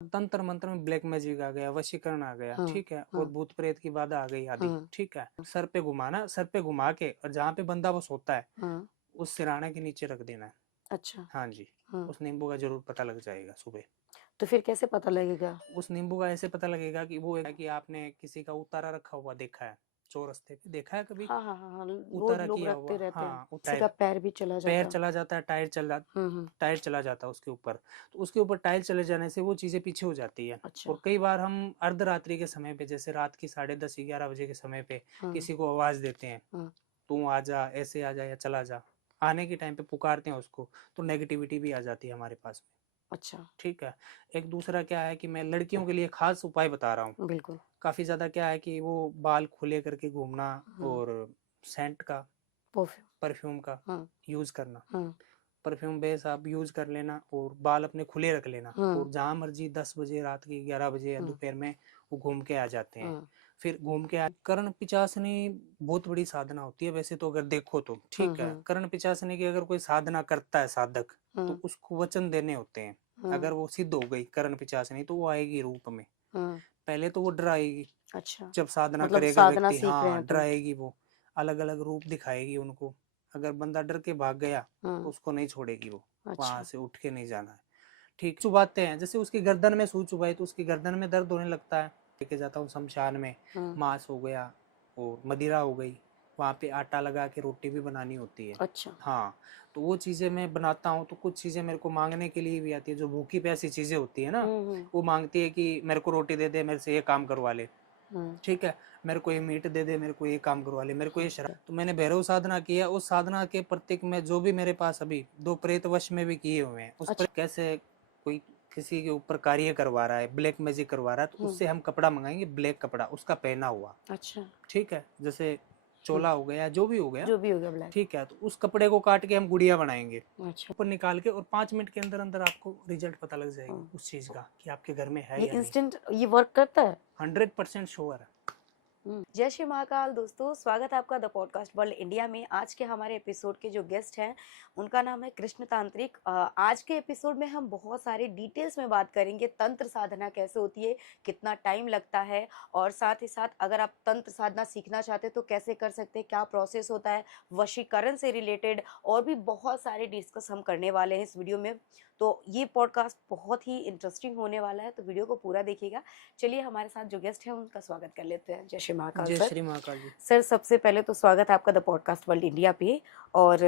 तंत्र मंत्र में ब्लैक मैजिक आ गया, वशीकरण आ गया, हाँ, ठीक है, हाँ, और भूत प्रेत की बाधा आ गई आदि, हाँ, ठीक है। सर पे घुमाना, सर पे घुमा के और जहाँ पे बंदा वो सोता है हाँ, उस सिराने के नीचे रख देना है। अच्छा, हाँ जी। हाँ, उस नींबू का जरूर पता लग जाएगा सुबह। तो फिर कैसे पता लगेगा? उस नींबू का ऐसे पता लगेगा कि वो है कि आपने किसी का उतारा रखा हुआ देखा है, चौरस्ते पे देखा है कभी, हाँ, हाँ, हाँ, हाँ, वो उतारा लोग किया रखते हुआ, रहते हैं, हाँ, किसी का टायर, पैर भी चला पैर जाता। चला जाता है, हम्म, टायर चला जाता है उसके ऊपर, तो उसके ऊपर टायर चले जाने से वो चीजें पीछे हो जाती है। अच्छा, और कई बार हम अर्धरात्रि के समय पे, जैसे रात की 10:30-11 बजे के समय पे हाँ, किसी को आवाज देते हैं, हाँ, तू आ जा, ऐसे आ जा या चला जा, आने के टाइम पे पुकारते हैं उसको, तो नेगेटिविटी भी आ जाती है हमारे पास में, अच्छा, ठीक है। एक दूसरा क्या है कि मैं लड़कियों के लिए खास उपाय बता रहा हूँ। बिल्कुल, काफी ज्यादा क्या है कि वो बाल खुले करके घूमना, हाँ, और सेंट का, परफ्यूम, परफ्यूम का हाँ, यूज करना, हाँ, परफ्यूम बेस आप यूज कर लेना, और बाल अपने खुले रख लेना, हाँ, और जहाँ मर्जी 10 बजे, रात के 11 बजे या हाँ, दोपहर में वो घूम के आ जाते हैं। हाँ, फिर घूम के कर्ण पिचासनी बहुत बड़ी साधना होती है वैसे तो, अगर देखो तो, हाँ, ठीक है। हाँ, कर्ण पिचासनी की अगर कोई साधना करता है साधक, हाँ, तो उसको वचन देने होते हैं। हाँ, अगर वो सिद्ध हो गई कर्ण पिचासनी, तो वो आएगी रूप में। हाँ, पहले तो वो डराएगी, अच्छा, जब साधना मतलब करेगा साधना व्यक्ति, सीख रहे हाँ हैं तो। डराएगी वो, अलग अलग रूप दिखाएगी उनको। अगर बंदा डर के भाग गया तो हाँ, उसको नहीं छोड़ेगी वो, वहां अच्छा, से उठ के नहीं जाना है, ठीक। चुबाते हैं, जैसे उसकी गर्दन में सुई चुभाई तो उसकी गर्दन में दर्द होने लगता है, लेके जाता हूँ शमशान में, हाँ, मांस हो गया और मदिरा हो गई, वहाँ पे आटा लगा के रोटी भी बनानी होती है। अच्छा, हाँ, तो वो चीज़ें मैं बनाता हूँ, तो कुछ चीज़ें मेरे को मांगने के लिए भी आती है, जो भूखी प्यासी चीज़ें होती है ना, वो मांगती है कि मेरे को रोटी दे दे, मेरे से ये काम करवा ले, हाँ, ठीक है, मेरे को ये मीट दे दे, मेरे को ये काम करवा ले, मेरे को ये हाँ, शराब। तो मैंने भैरव साधना किया, उस साधना के प्रतीक में जो भी मेरे पास अभी 2 प्रेत वश में भी किए हुए हैं, उस पर अच्छा, कैसे कोई किसी के ऊपर कार्य करवा रहा है, ब्लैक मैजिक करवा रहा है, तो उससे हम कपड़ा मंगाएंगे, ब्लैक कपड़ा उसका पहना हुआ, अच्छा, ठीक है, जैसे हम्म, चोला हो गया, जो भी हो गया, जो भी हो गया ब्लैक, ठीक है। तो उस कपड़े को काट के हम गुड़िया बनाएंगे, अच्छा, ऊपर निकाल के, और 5 मिनट के अंदर अंदर आपको रिजल्ट पता लग जाएगी हाँ, उस चीज का कि आपके घर में है ये या नहीं। इंस्टेंट ये वर्क करता है? 100% श्योर है। जय श्री महाकाल दोस्तों, स्वागत है आपका द पॉडकास्ट वर्ल्ड इंडिया में। आज के हमारे एपिसोड के जो गेस्ट हैं उनका नाम है कृष्ण तांत्रिक। आज के एपिसोड में हम बहुत सारे डिटेल्स में बात करेंगे, तंत्र साधना कैसे होती है, कितना टाइम लगता है, और साथ ही साथ अगर आप तंत्र साधना सीखना चाहते हैं तो कैसे कर सकते हैं, क्या प्रोसेस होता है, वशीकरण से रिलेटेड और भी बहुत सारे डिस्कस हम करने वाले हैं इस वीडियो में। तो ये पॉडकास्ट बहुत ही इंटरेस्टिंग होने वाला है, तो वीडियो को पूरा देखिएगा। चलिए हमारे साथ जो गेस्ट हैं उनका स्वागत कर लेते हैं। जय श्री महाकाल जय सर। श्री महाकाल जी। सर सबसे पहले तो स्वागत है आपका द पॉडकास्ट वर्ल्ड इंडिया पे। और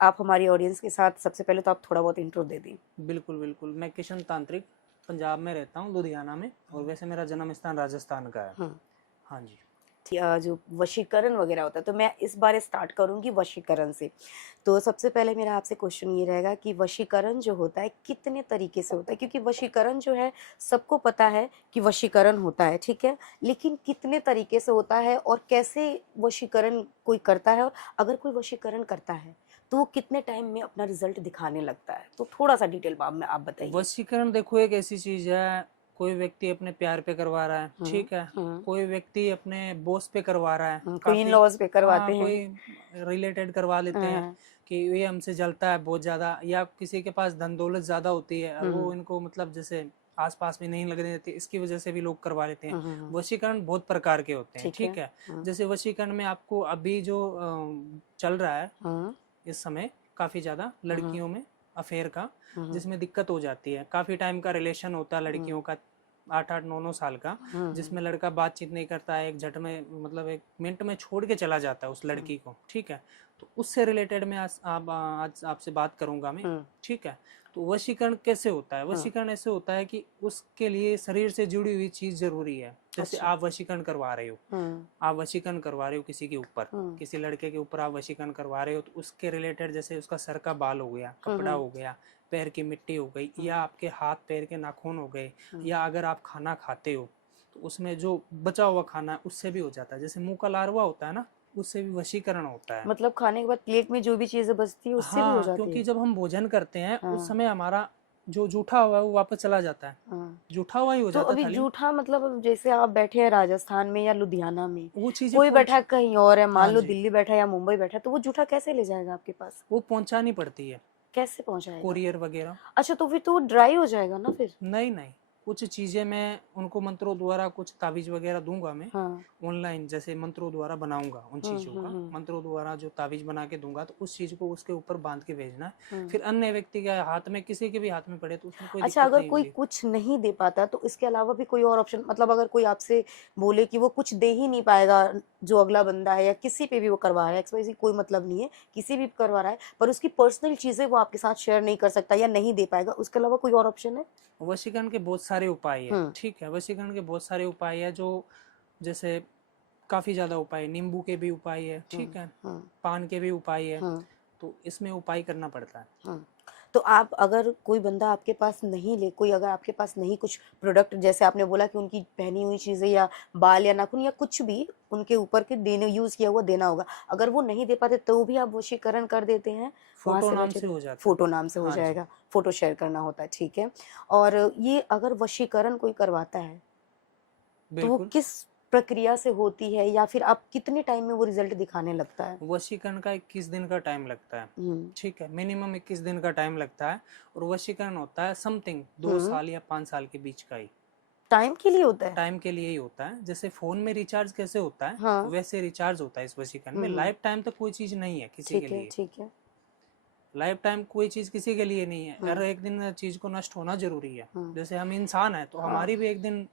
आप हमारी ऑडियंस के साथ सबसे पहले तो आप थोड़ा बहुत इंट्रो दे दें। बिल्कुल बिल्कुल, मैं किशन तांत्रिक, पंजाब में रहता हूँ, लुधियाना में, और वैसे मेरा जन्म स्थान राजस्थान का है। हाँ, हाँ जी। जो वशीकरण वगैरह होता है, तो मैं इस बार स्टार्ट करूंगी वशीकरण से। तो सबसे पहले मेरा आपसे क्वेश्चन ये रहेगा कि वशीकरण जो होता है कितने तरीके से होता है, क्योंकि वशीकरण जो है सबको पता है कि वशीकरण होता है, ठीक है, लेकिन कितने तरीके से होता है और कैसे वशीकरण कोई करता है, और अगर कोई वशीकरण करता है तो वो कितने टाइम में अपना रिजल्ट दिखाने लगता है, तो थोड़ा सा डिटेल में आप बताइए। वशीकरण देखो एक ऐसी चीज है, कोई व्यक्ति अपने प्यार पे करवा रहा है, हाँ, ठीक है, हाँ, कोई व्यक्ति अपने बॉस पे करवा रहा है, कोई इन काफी, लॉज पे हाँ, करवाते हैं। कोई रिलेटेड करवा लेते हैं हाँ, कि ये हमसे जलता है बहुत ज्यादा, या किसी के पास धन दौलत ज्यादा होती है और वो इनको मतलब जैसे आस पास में नहीं लगने देती, इसकी वजह से भी लोग करवा लेते हैं। हाँ, वशीकरण बहुत प्रकार के होते हैं, ठीक है, ठीक है। हाँ, जैसे वशीकरण में आपको अभी जो चल रहा है हाँ, इस समय, काफी ज्यादा हाँ, लड़कियों में अफेयर का, हाँ, जिसमें दिक्कत हो जाती है, काफी टाइम का रिलेशन होता है हाँ, लड़कियों का, 8-8 9 9 साल का, हाँ, जिसमें लड़का बातचीत नहीं करता है, एक झट में मतलब 1 मिनट में छोड़ के चला जाता है उस हाँ, लड़की को, ठीक है। तो उससे रिलेटेड मैं आज आपसे बात करूंगा मैं, हाँ, ठीक है। तो वशीकरण कैसे होता है? हाँ, वशीकरण ऐसे होता है कि उसके लिए शरीर से जुड़ी हुई चीज जरूरी है। जैसे अच्छा, आप वशीकरण करवा रहे हो, हाँ, आप वशीकरण करवा रहे हो किसी के ऊपर, हाँ, किसी लड़के के ऊपर आप वशीकरण करवा रहे हो, तो उसके रिलेटेड जैसे उसका सर का बाल हो गया, हाँ, कपड़ा हो गया, पैर की मिट्टी हो गई, या आपके हाथ पैर के नाखून हो गए, हाँ, या अगर आप खाना खाते हो तो उसमें जो बचा हुआ खाना है उससे भी हो जाता है। जैसे मुंह का लार्वा होता है ना, उससे भी वशीकरण होता है। मतलब खाने के बाद प्लेट में जो भी चीजें बचती है उससे भी हो हाँ, जाती क्योंकि है। जब हम भोजन करते हैं उस हाँ, समय हमारा जो जूठा हुआ है वो वापस चला जाता है, हाँ, जूठा हुआ ही हो तो जाता है अभी थाली में, जूठा मतलब अब जैसे आप बैठे हैं राजस्थान में या लुधियाना में, वो चीजें कोई पहुंच, बैठा कहीं और है, मान हाँ लो जी, दिल्ली बैठा या मुंबई बैठा, तो वो जूठा कैसे ले जाएगा आपके पास? वो पहुंचानी पड़ती है, कैसे पहुंचाएगा? कोरियर वगैरह। अच्छा, तो फिर तो वो ड्राई हो जाएगा ना फिर। नहीं नहीं, कुछ चीजें मैं उनको मंत्रों द्वारा कुछ ताबीज वगैरह दूंगा मैं हाँ। ऑनलाइन, जैसे मंत्रों द्वारा बनाऊंगा उन चीजों का, मंत्रों द्वारा जो ताबीज बना के दूंगा तो उस चीज को उसके ऊपर बांध के भेजना है। फिर अन्य व्यक्ति के हाथ में, किसी के भी हाथ में पड़े तो उसमें कोई अच्छा, दिक्कत अगर नहीं कोई होगी। कुछ नहीं दे पाता तो इसके अलावा भी कोई और ऑप्शन, मतलब अगर कोई आपसे बोले कि वो कुछ दे ही नहीं पाएगा, जो अगला बंदा है या किसी पे भी वो करवा रहा है, एक्सवाइज़ कोई मतलब नहीं है, किसी भी करवा रहा है, पर उसकी पर्सनल चीजें वो आपके साथ शेयर नहीं कर सकता या नहीं दे पाएगा, उसके अलावा कोई और ऑप्शन है? वशीकरण के बहुत सारे उपाय है, ठीक है, वशीकरण के बहुत सारे उपाय है, जो जैसे काफी ज्यादा उपाय है, नींबू के भी उपाय है, ठीक है, पान के भी उपाय है, तो इसमें उपाय करना पड़ता है। तो आप, अगर कोई बंदा आपके पास नहीं ले, कोई अगर आपके पास नहीं कुछ प्रोडक्ट, जैसे आपने बोला कि उनकी पहनी हुई चीजें या बाल या नाखून या कुछ भी उनके ऊपर के देने, यूज किया हुआ देना होगा, अगर वो नहीं दे पाते तो भी आप वशीकरण कर देते हैं? वहां फोटो से नाम बचे से तो हो जाता है। फोटो नाम से हो हाँ जी, जाएगा, फोटो शेयर करना होता है, ठीक है। और ये अगर वशीकरण कोई करवाता है तो वो बिल्कुल। किस प्रक्रिया से होती है, या फिर आप कितने टाइम में वो रिजल्ट दिखाने लगता है? वशीकरण का 21 दिन का टाइम लगता है, ठीक है, मिनिमम 21 दिन का टाइम लगता है। और वशीकरण होता है समथिंग 2 साल या 5 साल के बीच का ही टाइम के लिए होता है? टाइम के लिए ही होता है। जैसे फोन में रिचार्ज कैसे होता है, हाँ। वैसे रिचार्ज होता है इस वशीकरण में। लाइफ टाइम तक कोई चीज नहीं है किसी के ठीक है, लिए, ठीक है। लाइफ टाइम कोई चीज किसी के लिए नहीं है। हर एक दिन चीज को नष्ट होना जरूरी है। जैसे हम इंसान है तो हमारी भी एक दिन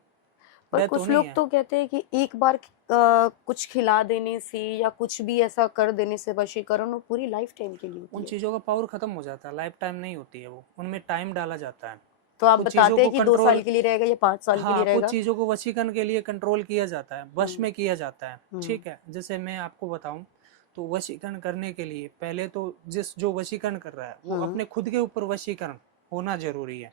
पर डेथ कुछ होनी लोग है। तो कहते हैं कि एक बार कुछ खिला देने से या कुछ भी ऐसा कर देने से वशीकरण वो पूरी लाइफ टाइम के लिए होती उन है। चीजों का पावर खत्म हो जाता है, लाइफ टाइम नहीं होती है वो, उनमें टाइम डाला जाता है। तो आप कुछ चीजों बताते को हैं कि 2 साल कंट्रोल, के लिए रहेगा या 5 साल के लिए हाँ, कुछ रहेगा? चीजों को वशीकरण के लिए कंट्रोल किया जाता है, वश में किया जाता है, ठीक है। जैसे मैं आपको बताऊं तो वशीकरण करने के लिए पहले तो जो वशीकरण कर रहा है वो अपने खुद के ऊपर वशीकरण होना जरूरी है,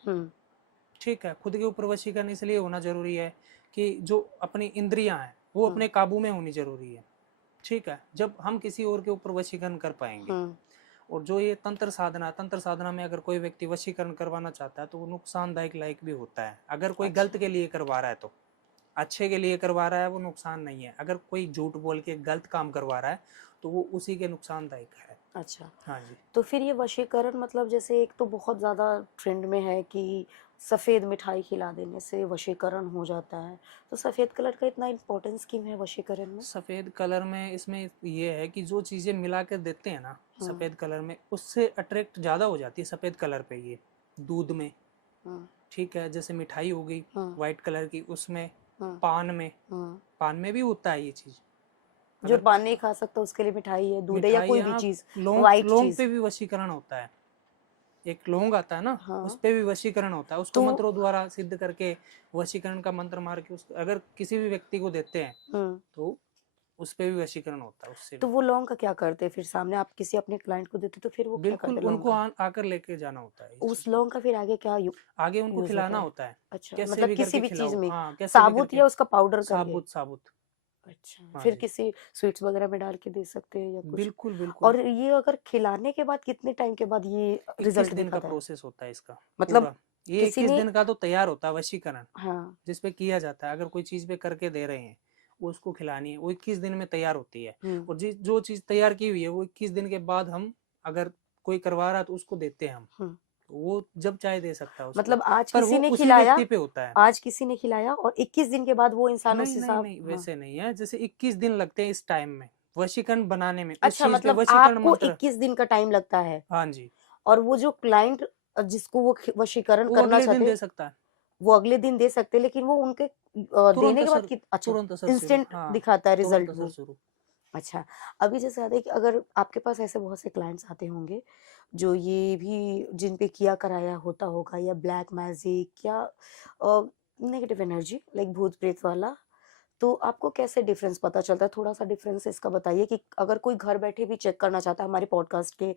ठीक है। खुद के ऊपर वशीकरण इसलिए होना जरूरी है कि जो अपनी इंद्रियां हैं वो अपने काबू में होनी जरूरी है, ठीक है। जब हम किसी और के ऊपर वशीकरण कर पाएंगे। और जो ये तंत्र साधना में अगर कोई व्यक्ति वशीकरण करवाना चाहता है तो वो नुकसानदायक लायक भी होता है। अगर कोई गलत के लिए करवा रहा है तो, अच्छे के लिए करवा रहा है वो नुकसान नहीं है। अगर कोई झूठ बोल के गलत काम करवा रहा है तो वो उसी के नुकसानदायक है। अच्छा। हाँ जी। तो फिर ये वशीकरण, मतलब जैसे एक तो बहुत ज्यादा ट्रेंड में है कि सफेद मिठाई खिला देने से वशीकरण हो जाता है, तो सफेद कलर का इतना इम्पोर्टेंस क्यों है वशीकरण में? सफेद कलर में इसमें ये है कि जो चीजें मिला के देते हैं ना सफेद कलर में, उससे अट्रैक्ट ज्यादा हो जाती है सफेद कलर पे ये दूध में, ठीक है। जैसे मिठाई हो गई व्हाइट कलर की, उसमें पान में भी होता है ये चीज। जो अगर पान नहीं खा सकता उसके लिए मिठाई है, दूध है, या मिठाई कोई भी यहाँ चीज, लौंग व्हाइट लौंग चीज। पे भी वशीकरण होता है। एक लौंग आता है ना, उस हाँ। पे भी वशीकरण होता है। उसको तो मंत्रों द्वारा सिद्ध करके वशीकरण का मंत्र मार के अगर किसी भी व्यक्ति को देते हैं तो उस पे भी वशीकरण होता है उससे तो भी। वो लौंग का क्या करते हैं फिर? सामने आप किसी अपने क्लाइंट को देते तो फिर वो क्या बिल्कुल करते लौंग उनको का? आकर लेके जाना होता है इस उस चीज को। लौंग का फिर आगे क्या आगे उनको यूज होता खिलाना है? होता है, अच्छा, कैसे मतलब भी किसी करके भी चीज खिलाओ, में, हाँ, कैसे भी साबुत करके। या उसका पाउडर करके? साबुत साबुत। अच्छा, हाँ फिर जी, किसी स्वीट्स वगैरह में डाल के दे सकते हैं या कुछ? बिल्कुल बिल्कुल। और ये अगर खिलाने के बाद कितने टाइम के बाद ये 21 रिजल्ट दिन का दिखाता है? प्रोसेस होता है इसका मतलब पूरा। ये किसी 21 ने, दिन का तो तैयार होता है वशीकरण, हाँ, जिसपे किया जाता है। अगर कोई चीज पे करके दे रहे हैं वो उसको खिलानी है, वो 21 दिन में तैयार होती है। और जो चीज तैयार की हुई है वो 21 दिन के बाद हम, अगर कोई करवा रहा है तो उसको देते हैं हम, तो वो जब चाहे दे सकता है उसको, मतलब आज पर वो किसी ने उसी खिलाया, व्यक्ति पे होता है। आज किसी ने खिलाया और 21 दिन के बाद वो इंसान नहीं उस नहीं हिसाब, नहीं, हाँ। वैसे नहीं है। जैसे 21 दिन लगते हैं इस टाइम में वशीकरण बनाने में, उस अच्छा, चीज पे मतलब वशीकरण आपको मंत्र। 21 दिन का टाइम लगता है, हाँ जी, और वो जो क्लाइंट जिसको वो वशीकरण वो करना अगले दिन चाहते, दे सकता है। वो अगले दिन दे सकते हैं, लेकिन वो उनके तुरंत देने के बाद असर, अच्छा, तुरंत असर शुरू, इंस्टेंट हाँ, दिखाता है तुरंत रिजल्ट असर वो? शुरू। अच्छा। अभी जैसे आता है कि अगर आपके पास ऐसे बहुत से क्लाइंट्स आते होंगे जो ये भी, जिन पे किया कराया होता होगा, या ब्लैक मैजिक या नेगेटिव एनर्जी लाइक भूत प्रेत वाला, तो आपको कैसे डिफरेंस पता चलता है? थोड़ा सा डिफरेंस इसका बताइए कि अगर कोई घर बैठे भी चेक करना चाहता है हमारे पॉडकास्ट के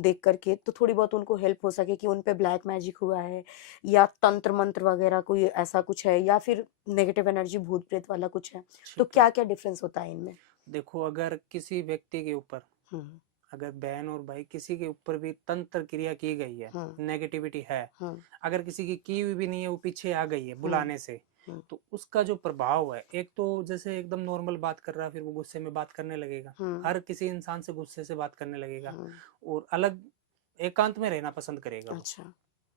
देख करके, तो थोड़ी बहुत उनको हेल्प हो सके कि उन पे ब्लैक मैजिक हुआ है या तंत्र मंत्र वगैरह कोई ऐसा कुछ है, या फिर नेगेटिव एनर्जी भूत प्रेत वाला कुछ है, तो ठीक है, क्या क्या डिफरेंस होता है इनमें? देखो, अगर किसी व्यक्ति के ऊपर, अगर बहन और भाई किसी के ऊपर भी तंत्र क्रिया की गई है, नेगेटिविटी है, अगर किसी की हुई भी नहीं है, वो पीछे आ गई है बुलाने से, तो उसका जो प्रभाव है, एक तो जैसे एकदम नॉर्मल बात कर रहा है फिर वो गुस्से में बात करने लगेगा, हर किसी इंसान से गुस्से से बात करने लगेगा, और अलग एकांत में रहना पसंद करेगा वो। अच्छा।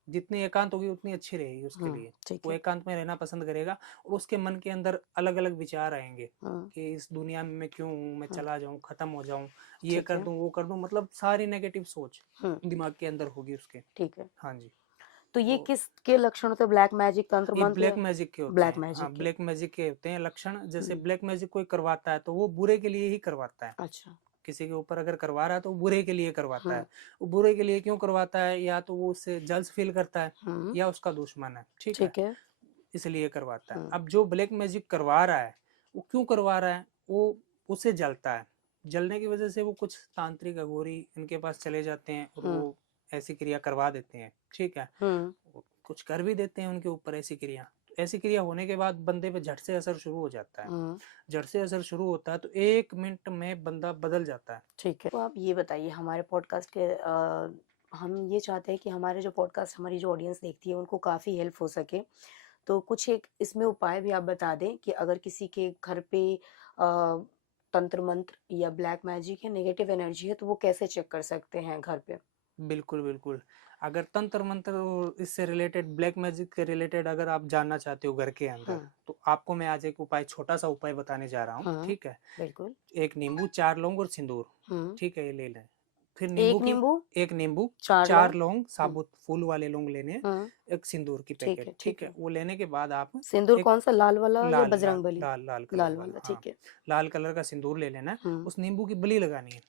जितनी एकांत होगी उतनी अच्छी रहेगी उसके लिए। ठीक वो है। एकांत में रहना पसंद करेगा और उसके मन के अंदर अलग अलग विचार आएंगे हम्म, कि इस दुनिया में मैं क्यों हूँ, मैं हम्म, चला जाऊं, खत्म हो जाऊं, ये ठीक कर है। दूं, वो कर दूं, मतलब सारी नेगेटिव सोच हम्म, दिमाग के अंदर होगी उसके। ठीक है। हाँ जी। तो ये तो किसके लक्षण होते हैं, ब्लैक मैजिक, तंत्र ये मंत्र ब्लैक या मैजिक के होते ब्लैक हैं। हाँ, मैजिक के? ब्लैक मैजिक के होते हैं लक्षण। जैसे हम्म, ब्लैक मैजिक कोई करवाता है तो वो बुरे के लिए ही करवाता है। अच्छा। किसी के ऊपर अगर करवा रहा है तो वो बुरे के लिए करवाता हम्म, है। वो बुरे के लिए क्यों करवाता है? या तो वो उससे जल्स फील करता है हम्म, या उसका दुश्मन है, ठीक है, ठीक है। इसलिए करवाता है। हम्म, अब जो ब्लैक मैजिक करवा रहा है वो क्यों करवा रहा है? वो उससे जलता है। जलने की वजह से वो कुछ तांत्रिक अघोरी इनके पास चले जाते हैं और हम्म, वो ऐसी क्रिया करवा देते हैं, ठीक है। हम्म, वो कुछ कर भी देते हैं उनके ऊपर ऐसी क्रिया। तो ऐसी क्रिया होने के बाद बंदे पे झट से असर शुरू हो जाता है। हम्म, झट से असर शुरू होता है तो 1 मिनट में बंदा बदल जाता है। ठीक है। तो आप ये बताइए हमारे पॉडकास्ट के हम ये चाहते हैं कि हमारे जो पॉडकास्ट, हमारी जो ऑडियंस देखती है उनको काफ़ी हेल्प हो सके। तो कुछ एक इसमें उपाय भी आप बता दें कि अगर किसी के घर पे तंत्र मंत्र या ब्लैक मैजिक या नेगेटिव एनर्जी है तो वो कैसे चेक कर सकते हैं घर पे? बिल्कुल बिल्कुल। अगर तंत्र मंत्र और इससे रिलेटेड, ब्लैक मैजिक के रिलेटेड अगर आप जानना चाहते हो घर के अंदर, हाँ, तो आपको मैं आज एक उपाय, छोटा सा उपाय बताने जा रहा हूँ, हाँ, ठीक है। बिल्कुल। एक नींबू, 4 लौंग और सिंदूर, हम्म, ठीक है, ये ले लें। फिर नींबू एक की, नींबू, एक नींबू, चार चार लौंग। लौंग, हम्म, साबुत फूल वाले लौंग लेने हैं, हम्म, एक सिंदूर की ठीक पैकेट, है, ठीक ठीक है। है। वो लेने के बाद आप सिंदूर एक कौन सा, लाल वाला या लाल लाल बजरंग बली? लाल लाल कलर लाल वाला, वाला, हाँ, ठीक है। लाल कलर का सिंदूर ले लेना है। हम्म, उस नींबू की बली लगानी है,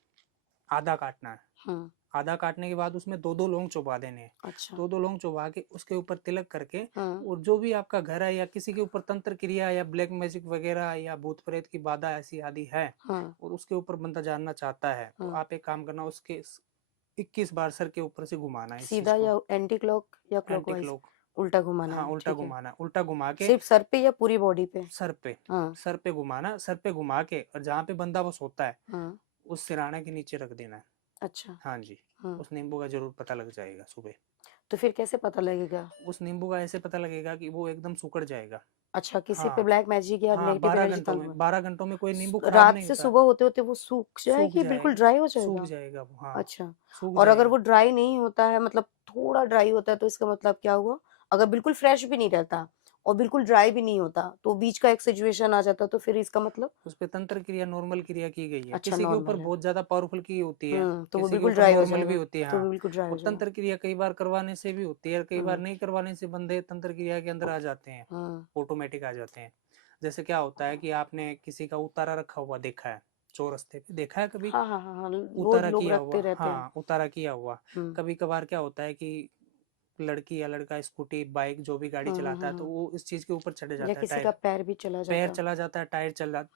आधा काटना है। हम्म, आधा काटने के बाद उसमें दो दो लौंग चुबा देने हैं। अच्छा। दो दो लौंग चुबा के उसके ऊपर तिलक करके, हम्म, और जो भी आपका घर है या किसी के ऊपर तंत्र क्रिया या ब्लैक मैजिक वगैरह या भूत प्रेत की बाधा ऐसी आदि है हाँ, और उसके ऊपर बंदा जानना चाहता है, तो हाँ। आप एक काम करना, उसके 21 बार सर के ऊपर से घुमाना है इस चीज सीधा को। या एंटी क्लॉक या एंटी क्लॉकवाइज? क्लॉक। उल्टा घुमाना हाँ, है, उल्टा ठीक है। घुमाना है, उल्टा घुमा के सिर्फ सर पे या पूरी बॉडी पे? सर पे, हाँ, सर पे घुमाना, सर पे घुमा के और जहाँ पे बंदा वो सोता है हाँ, उस सिराने के नीचे रख देना है। अच्छा। हाँ जी। हाँ, उस नींबू का जरूर पता लग जाएगा सुबह। तो फिर कैसे पता लगेगा? उस नींबू का ऐसे पता लगेगा कि वो एकदम सूखड़ जाएगा। अच्छा, किसी पे हाँ। ब्लैक मैजिक या हाँ, नेगेटिव बारह एनर्जी घंटों तंग में हुआ? 12 घंटों में कोई नींबू खराब रात नहीं से होता। सुबह होते होते वो सूख जाए सूख कि बिल्कुल जाएगा, ड्राई हो सूख जाएगा? जाएगा वो, हाँ, अच्छा। सूख और अगर जाएगा। वो ड्राई नहीं होता है, मतलब थोड़ा ड्राई होता है, तो इसका मतलब क्या हुआ? अगर बिल्कुल फ्रेश भी नहीं रहता और बिल्कुल ड्राई भी नहीं होता, तो बीच का एक सिचुएशन आ जाता, तो फिर इसका मतलब? उस पे तंत्र क्रिया, नॉर्मल क्रिया की गई है। अच्छा, किसी के ऊपर नॉर्मल है। बहुत ज्यादा पावरफुल की होती है, तो वो किसी के बिल्कुल ऊपर ड्राई हो नॉर्मल भी जाएगा, होती है, तो वो हाँ। बिल्कुल ड्राई हो और जाएगा। तंत्र क्रिया कई बार करवाने से भी होती है, कई बार हुँ, नहीं करवाने से बंदे तंत्र क्रिया के अंदर आ जाते हैं, हुँ। ऑटोमेटिक आ जाते हैं। जैसे क्या होता है कि आपने किसी का उतारा रखा हुआ देखा है, चौरस्ते पे देखा है कभी? हाँ, हाँ, हाँ, हाँ, वो उतारा लोग किया रखते हुआ, रहते हैं। हाँ, उतारा किया हुआ। हुँ, कभी कभार क्या होता है कि लड़की या लड़का स्कूटी, बाइक, जो भी गाड़ी हुँ, हुँ, चलाता हुँ, है तो हुँ। वो इस चीज के ऊपर चढ़ या जाता है, किसी का टायर, पैर भी चला पैर जाता। चला जाता है,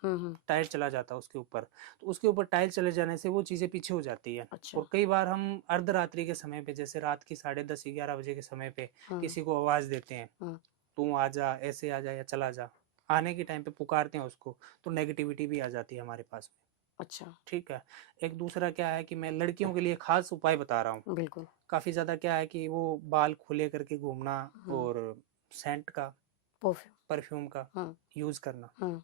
हुँ, हुँ। टायर चला जाता है उसके ऊपर। तो उसके ऊपर टायर चले जाने से वो चीजें पीछे हो जाती है। अच्छा। और कई बार हम अर्धरात्रि के समय पे, जैसे रात की 10:30-11 बजे के समय पे हाँ, किसी को आवाज देते हैं, हाँ। तू आ जा, ऐसे आ जा या चला जा, आने के टाइम पे पुकारते हैं उसको, तो नेगेटिविटी भी आ जाती है हमारे पास में, अच्छा, ठीक है। एक दूसरा क्या है कि मैं लड़कियों के लिए खास उपाय बता रहा हूँ। बिल्कुल। काफी ज्यादा क्या है कि वो बाल खुले करके घूमना हुँ, और सेंट का, परफ्यूम। परफ्यूम का हाँ, यूज करना। हाँ,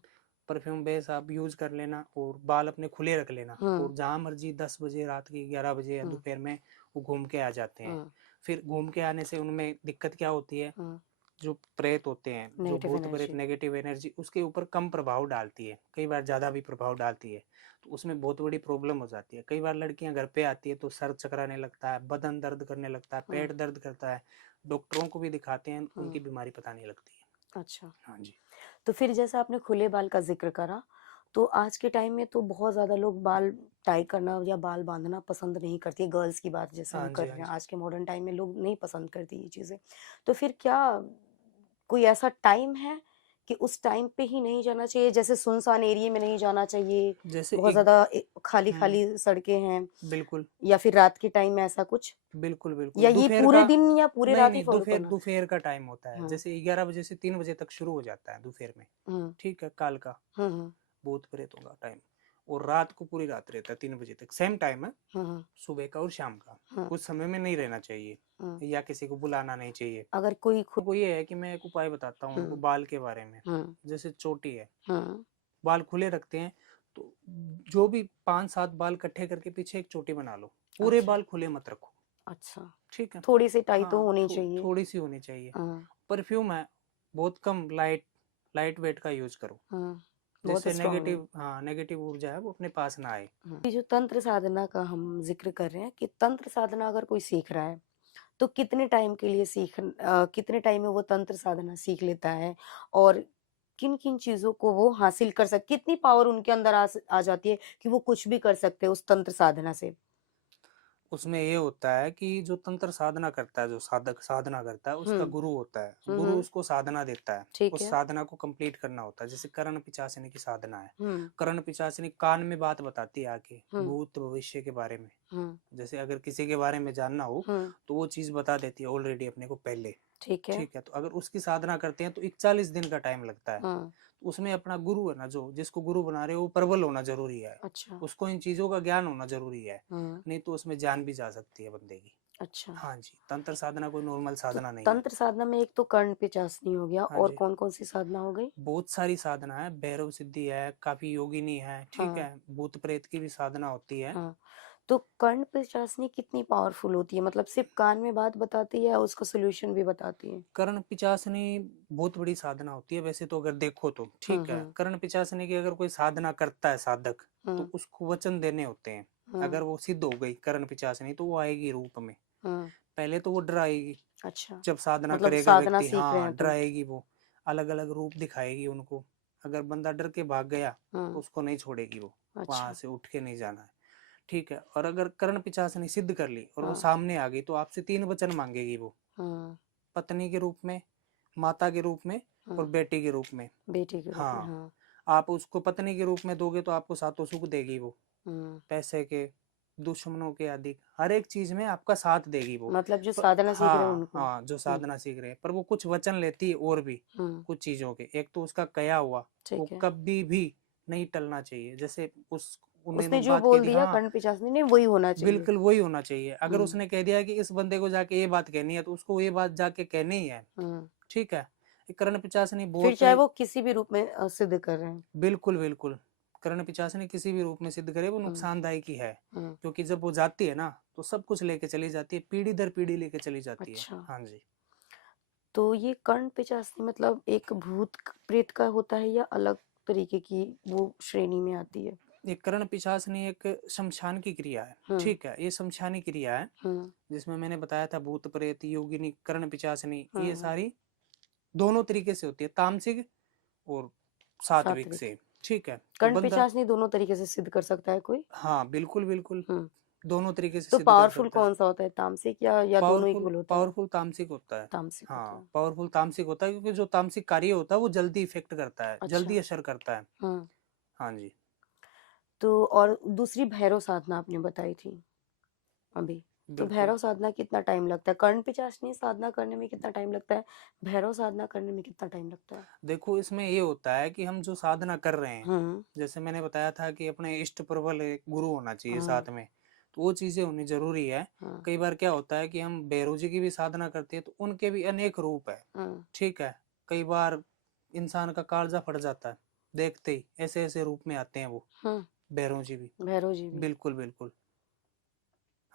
परफ्यूम बेस आप यूज कर लेना और बाल अपने खुले रख लेना, हाँ, और जहाँ मर्जी 10 बजे, रात की 11 बजे या हाँ, दोपहर में वो घूम के आ जाते हैं। हाँ, फिर घूम के आने से उनमें दिक्कत क्या होती है? हाँ। जो प्रेत होते हैं, जो नेगेटिव भूत प्रेत, एनर्जी। नेगेटिव एनर्जी उसके ऊपर कम प्रभाव डालती है, कई बार ज्यादा भी प्रभाव डालती है। तो उसमें बहुत बड़ी प्रॉब्लम हो जाती है। कई बार लड़कियां घर पे आती है तो सर चकराने लगता है, बदन दर्द करने लगता है, हाँ, पेट दर्द करता है, डॉक्टरों को भी दिखाते हैं, हाँ। उनकी बीमारी पता नहीं लगती है। अच्छा। हाँ जी। तो फिर जैसा आपने खुले बाल का ज़िक्र करा, तो आज के टाइम में तो बहुत ज़्यादा लोग बाल टाई करना या बाल बाँधना पसंद नहीं करती है, गर्ल्स की बात जैसे हम हाँ कर जी। हाँ रहे हैं, जी। आज के मॉडर्न टाइम में लोग नहीं पसंद करते ये चीज़ें। तो फिर क्या कोई ऐसा टाइम है कि उस टाइम पे ही नहीं जाना चाहिए? जैसे सुनसान एरिया में नहीं जाना चाहिए, जैसे बहुत एक, ज़्यादा हम्म, खाली-खाली सड़कें हैं, बिल्कुल या फिर रात के टाइम में ऐसा कुछ? बिल्कुल बिल्कुल। या ये दोपहर पूरे का, दिन या पूरे नहीं रात ही नहीं, फ़ॉलो दोपहर, करना? दोपहर का टाइम होता है, हाँ, जैसे 11 बजे से 3 बजे तक शुरू हो जाता है दोपहर में, हुँ, ठीक है, काल का, हुँ, हुँ, भूत प्रेतों का टाइम। और रात को पूरी रात रहता है, 3 बजे तक, सेम टाइम है, हुँ, हुँ, सुबह का और शाम का। हुँ, उस समय में नहीं रहना चाहिए हुँ। या किसी को बुलाना नहीं चाहिए। अगर कोई खुद। उनको ये है कि मैं एक उपाय बताता हूँ उनको हुँ, बाल के बारे में। हुँ, जैसे चोटी है, हुँ, बाल खुले रखते हैं, तो जो भी 5-7 बाल इकट्ठे करके पीछे एक चोटी बना लो, पूरे अच्छा, बाल खुले मत रखो, अच्छा, ठीक है। थोड़ी सी टाई तो हाँ, होनी चाहिए। थोड़ी सी होनी चाहिए। हाँ, परफ्यूम है, बहुत कम लाइट वेट का यूज करो, हाँ, बहुत जिससे स्ट्रांग है। नेगेटिव ऊर्जा है वो अपने पास ना आए। ये जो तंत्र साधना का हम जिक्र कर रहे हैं कि तंत्र साधना अगर कोई सीख रहा है तो कितने टाइम के लिए कितने टाइम में वो तंत्र साधना सीख लेता है, और किन किन चीजों को वो हासिल कर सकते, कितनी पावर उनके अंदर आ जाती है कि वो कुछ भी कर सकते हैं उस तंत्र साधना से। उसमें ये होता है कि जो तंत्र साधना करता है, जो साधक साधना करता है, उसका हम्म। गुरु होता है, गुरु हम्म। उसको साधना देता है, ठीक उस है। साधना को कंप्लीट करना होता है। जैसे कर्ण पिशाचिनी की साधना है, हम्म। कर्ण पिशाचिनी कान में बात बताती है आके, हम्म। भूत भविष्य के बारे में। हम्म। जैसे अगर किसी के बारे में जानना हो हम्म। तो वो चीज बता देती है ऑलरेडी अपने को पहले। ठीक है। ठीक है, तो अगर उसकी साधना करते हैं तो 41 दिन का टाइम लगता है। हम्म। उसमें अपना गुरु है ना, जो जिसको गुरु बना रहे हो, वो प्रबल होना जरूरी है, अच्छा। उसको इन चीजों का ज्ञान होना जरूरी है, हम्म। नहीं तो उसमें जान भी जा सकती है बंदे की। अच्छा। हाँ जी, तंत्र साधना कोई नॉर्मल तो साधना नहीं है। तंत्र साधना में एक तो कर्ण पिचासनी हो गया, हाँ और जी, कौन कौन सी साधना हो गई। बहुत सारी साधना है, भैरव सिद्धि है, काफी योगिनी है, ठीक हाँ। है, भूत प्रेत की भी साधना होती है। हाँ, तो कर्ण पिशाचनी कितनी पावरफुल होती है, मतलब सिर्फ कान में बात बताती है या उसका सोल्यूशन भी बताती है। कर्ण पिचासनी बहुत बड़ी साधना होती है वैसे तो, अगर देखो तो, ठीक है। हम्म। कर्ण पिचासनी की अगर कोई साधना करता है साधक, हम्म। तो उसको वचन देने होते हैं। हम्म। अगर वो सिद्ध हो गई कर्ण पिचासनी तो वो आएगी रूप में। हम्म। पहले तो वो डराएगी, अच्छा, जब साधना मतलब करेगा साधना व्यक्ति, सीख रहे हाँ हैं तो। डराएगी वो, अलग अलग रूप दिखाएगी उनको। अगर बंदा डर के भाग गया तो हम्म। उसको नहीं छोड़ेगी वो, वहां अच्छा। से उठ के नहीं जाना है। ठीक है, और अगर कर्ण पिशाचनी सिद्ध कर ली और वो हाँ। सामने आ गई तो आपसे 3 वचन मांगेगी वो, हम्म। पत्नी के रूप में, माता के रूप में, और हम्म। बेटी के रूप में। बेटी के रूप में, हाँ, हाँ। आप उसको पत्नी के रूप में दोगे तो आपको सातों सुख देगी वो, हम्म। पैसे के, दुश्मनों के आदि, हर एक चीज में आपका साथ देगी वो। मतलब जो साधना सीख रहे हैं हाँ उनको। हाँ, जो हम्म। साधना सीख रहे हैं, पर वो कुछ वचन लेती है और भी, हम्म। कुछ चीजों के। एक तो उसका कया हुआ, वो ठीक है। कभी भी नहीं टलना चाहिए। जैसे उस उन्होंने उसने जो बात कह बोल दी, दिया हाँ कर्ण पिशाचनी ने वही होना चाहिए। बिल्कुल वही होना चाहिए। अगर हम्म। उसने कह दिया कि इस बंदे को जाके ये बात कहनी है तो उसको ये बात जाके कहनी ही है। हम्म। ठीक है, ये कर्ण पिशाचनी फिर बहुत, चाहे वो किसी भी रूप में सिद्ध कर रहे हैं। बिल्कुल बिल्कुल, कर्ण पिशाचनी किसी भी रूप में सिद्ध करे वो हम्म। नुकसानदायक ही है। हम्म। क्योंकि जब वो जाती है ना तो सब कुछ लेके चली जाती है, पीढ़ी दर पीढ़ी लेके चली जाती है। अच्छा, हाँ जी, तो ये कर्ण पिशाचनी मतलब एक भूत प्रेत का होता है या अलग तरीके की वो श्रेणी में आती है। ये कर्ण पिशाचनी एक शमशान की क्रिया है। हम्म। ठीक है, ये शमशानी क्रिया है, हम्म। जिसमें मैंने बताया था भूत प्रेत योगिनी कर्ण पिशाचनी, ये हम्म। सारी दोनों तरीके से होती है, तामसिक और सात्विक सात्विक। से। ठीक है, तो कर्ण बंदा, पिशाचनी दोनों तरीके से सिद्ध कर सकता है कोई। हाँ बिल्कुल बिल्कुल, हम्म। दोनों तरीके से तो सिद्ध कर पावरफुल सकता है। कौन सा होता है, तामसिक या दोनों पावरफुल इक्वल होता है। पावरफुल तामसिक होता है। तामसिक होता हाँ, है। पावरफुल तामसिक होता है, क्योंकि जो तामसिक कार्य होता है वो जल्दी इफेक्ट करता है, अच्छा। जल्दी असर करता है। हम्म। हाँ जी, तो और दूसरी भैरव साधना आपने बताई थी अभी, तो बिल्कुल। भैरव साधना कितना टाइम लगता है, कर्ण पिशाचनी साधना करने में कितना टाइम लगता है, भैरव साधना करने में कितना टाइम लगता है। देखो, इसमें ये होता है कि हम जो साधना कर रहे हैं, हम्म। जैसे मैंने बताया था कि अपने इष्ट प्रबल एक गुरु होना चाहिए हम्म। साथ में, तो वो चीजें होनी जरूरी है। हम्म। कई बार क्या होता है कि हम भैरव जी की भी साधना करते हैं तो उनके भी अनेक रूप है। हम्म। ठीक है, कई बार इंसान का कालजा फट जाता है देखते ही, ऐसे ऐसे रूप में आते हैं वो हम्म। भैरव जी भी। भैरव जी भी। बिल्कुल बिल्कुल।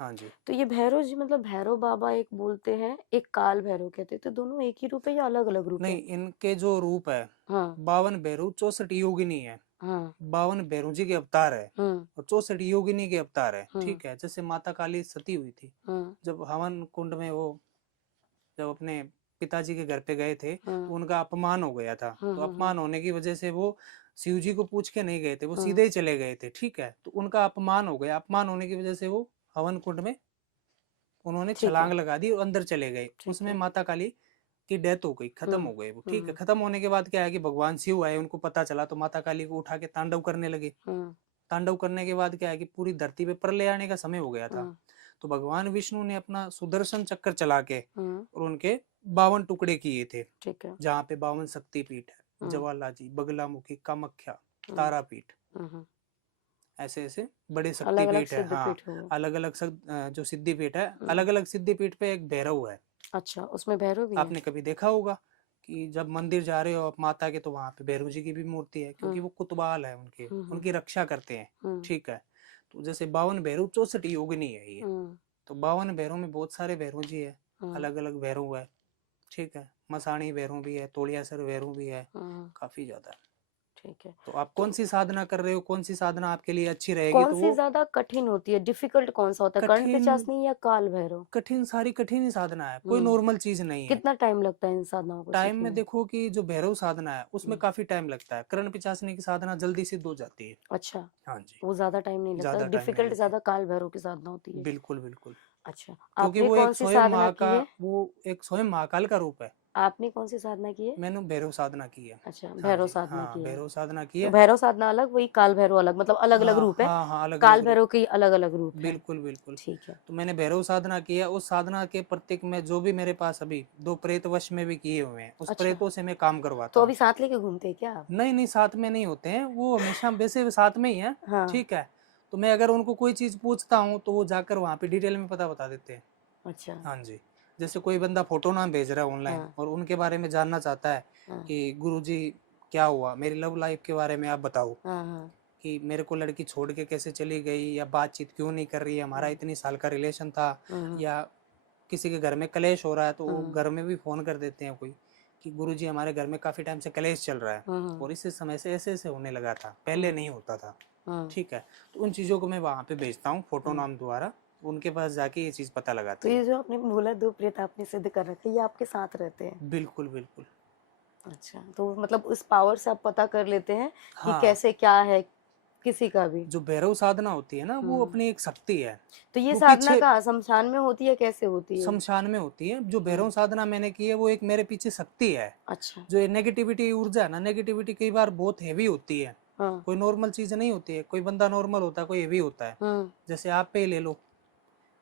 हाँ जी, तो ये भैरव जी मतलब भैरव बाबा एक बोलते हैं, एक काल भैरव कहते हैं, तो दोनों एक ही रूप है या अलग अलग रूप नहीं, है। इनके जो रूप है, हाँ। 52 भैरव 64 योगिनी है। हाँ। 52 भैरव जी के अवतार है हम्म। और 64 योगिनी के अवतार है। हम्म। ठीक है, जैसे माता काली सती हुई थी, हम्म। जब हवन कुंड में वो, जब अपने पिताजी के घर पे गए थे तो हम्म। उनका अपमान हो गया था, हम्म। तो हम्म। अपमान होने की वजह से वो शिव जी को पूछ के नहीं गए थे, वो हम्म। सीधे ही चले गए थे। ठीक है, तो उनका अपमान हो गया, अपमान होने की वजह से वो हवन कुंड में उन्होंने ठीक छलांग है। लगा दी और अंदर चले गए। ठीक उसमें है। माता काली की डेथ हो गई, खत्म हम्म। हो गए वो। ठीक है, हम्म। खत्म होने के बाद क्या है कि भगवान शिव आए, उनको पता चला तो माता काली को उठा के तांडव करने लगे। हम्म। तांडव करने के बाद क्या है कि पूरी धरती पे प्रलय आने का समय हो गया था। हम्म। तो भगवान विष्णु ने अपना सुदर्शन चक्कर चला के हम्म। और उनके 52 टुकड़े किए थे, ठीक है। जहाँ पे 52 शक्तिपीठ है, हम्म। ज्वालाजी, बगलामुखी, कामाख्या, हम्म। तारापीठ, हम्म। ऐसे ऐसे बड़े अलग अलग शक्तिपीठ है। सिद्ध हाँ, पीठ हुए। अलग अलग जो सिद्धिपीठ है, हम्म। अलग अलग सिद्धिपीठ पे एक भैरव है। अच्छा, उसमें भैरव भी है। आपने कभी देखा होगा कि जब मंदिर जा रहे हो आप माता के, तो वहां पे भैरव जी की भी मूर्ति है, क्योंकि हम्म। वो कुतबाल है, उनके हम्म। उनकी हम्म। रक्षा करते हैं। हम्म। ठीक है, तो जैसे 52 भैरव 64 योगिनी है ये। हम्म। तो 52 भैरव में बहुत सारे भैरव जी है, हाँ, अलग अलग भैरव है, ठीक है। मसाणी भैरव भी है, तोड़ियासर भैरव भी है, हाँ, काफी ज्यादा है। ठीक है। तो आप तो कौन सी साधना कर रहे हो, कौन सी साधना आपके लिए अच्छी रहेगी, कौन तो सी वो ज्यादा कठिन होती है, डिफिकल्ट कौन सा होता है, कर्ण कठिन, पिचासनी या काल भैरव? कठिन सारी कठिन ही साधना है, कोई हम्म। नॉर्मल चीज नहीं है। कितना टाइम लगता है इन साधनाओं को टाइम सीखने में में? देखो कि जो भैरव साधना है उसमें हम्म, काफी टाइम लगता है, कर्ण पिचासनी की साधना जल्दी सिद्ध हो जाती है। अच्छा, हाँ जी, वो ज्यादा टाइम नहीं लगता, ज्यादा टाइम नहीं डिफिकल्ट लेती, ज्यादा काल भैरव की साधना होती है। बिल्कुल बिल्कुल। अच्छा, क्योंकि आपने वो कौन एक सी स्वयं साधना माँ की का, है? वो एक स्वयं महाकाल का रूप है। आपने कौन सी साधना की है? मैंने भैरव साधना की है। अच्छा, हाँ भैरव जी, साधना हाँ की है। भैरव साधना की तो है। भैरव साधना अलग, वही काल भैरव अलग, मतलब अलग अलग हाँ रूप है। हाँ हाँ, अलग काल अलग रूप, भैरव के अलग अलग रूप है। बिल्कुल बिल्कुल। ठीक है। तो मैंने भैरव साधना की है, उस साधना के प्रत्येक में जो भी मेरे पास अभी 2 प्रेत वश में भी किए हुए हैं, उस अच्छा, प्रेतों से मैं काम करवाता तो हूँ। अभी साथ लेके घूमते हैं क्या आप? नहीं नहीं, साथ में नहीं होते हैं वो, हमेशा वैसे साथ में ही है, हाँ। ठीक है। तो मैं अगर उनको कोई चीज पूछता हूँ तो वो जाकर वहाँ पे डिटेल में पता बता देते हैं। अच्छा। हाँ जी। जैसे कोई बंदा फोटो नाम भेज रहा है ऑनलाइन हाँ, और उनके बारे में जानना चाहता है हाँ, कि गुरुजी क्या हुआ, मेरी लव लाइफ के बारे में आप बताओ, हाँ, हाँ, कि मेरे को लड़की छोड़ के कैसे चली गई, या बातचीत क्यों नहीं कर रही है, हमारा इतनी साल का रिलेशन था, हाँ, या किसी के घर में कलेश हो रहा है तो वो हाँ, घर में भी फोन कर देते हैं कोई, कि गुरुजी हमारे घर में काफी टाइम से कलेश चल रहा है हाँ, और इस समय से ऐसे ऐसे होने लगा था, पहले हाँ, नहीं होता था, हाँ, ठीक है। तो उन चीजों को मैं वहां पे भेजता हूँ फोटो हाँ। नाम द्वारा, उनके पास जाके ये चीज पता तो लगाते हैं। ये जो आपने बोला 2 प्रेत आपने सिद्ध कर रखे, ये आपके साथ रहते हैं? बिल्कुल बिल्कुल। अच्छा, तो मतलब उस पावर से आप पता कर लेते हैं कि हाँ, कैसे क्या है किसी का भी? जो भैरव साधना होती है ना वो हम्म। अपनी एक शक्ति है। तो ये वो साधना पीछे कहाँ, शमशान में होती है, कैसे होती है? शमशान में होती है, जो भैरव हम्म। साधना मैंने की है वो एक मेरे पीछे शक्ति है। अच्छा। जो ये नेगेटिविटी ऊर्जा है ना, नेगेटिविटी कई बार बहुत हैवी होती है, हाँ, कोई नॉर्मल चीज नहीं होती है, कोई बंदा नॉर्मल होता है, कोई हैवी होता है। हाँ, जैसे आप पे ही ले लो,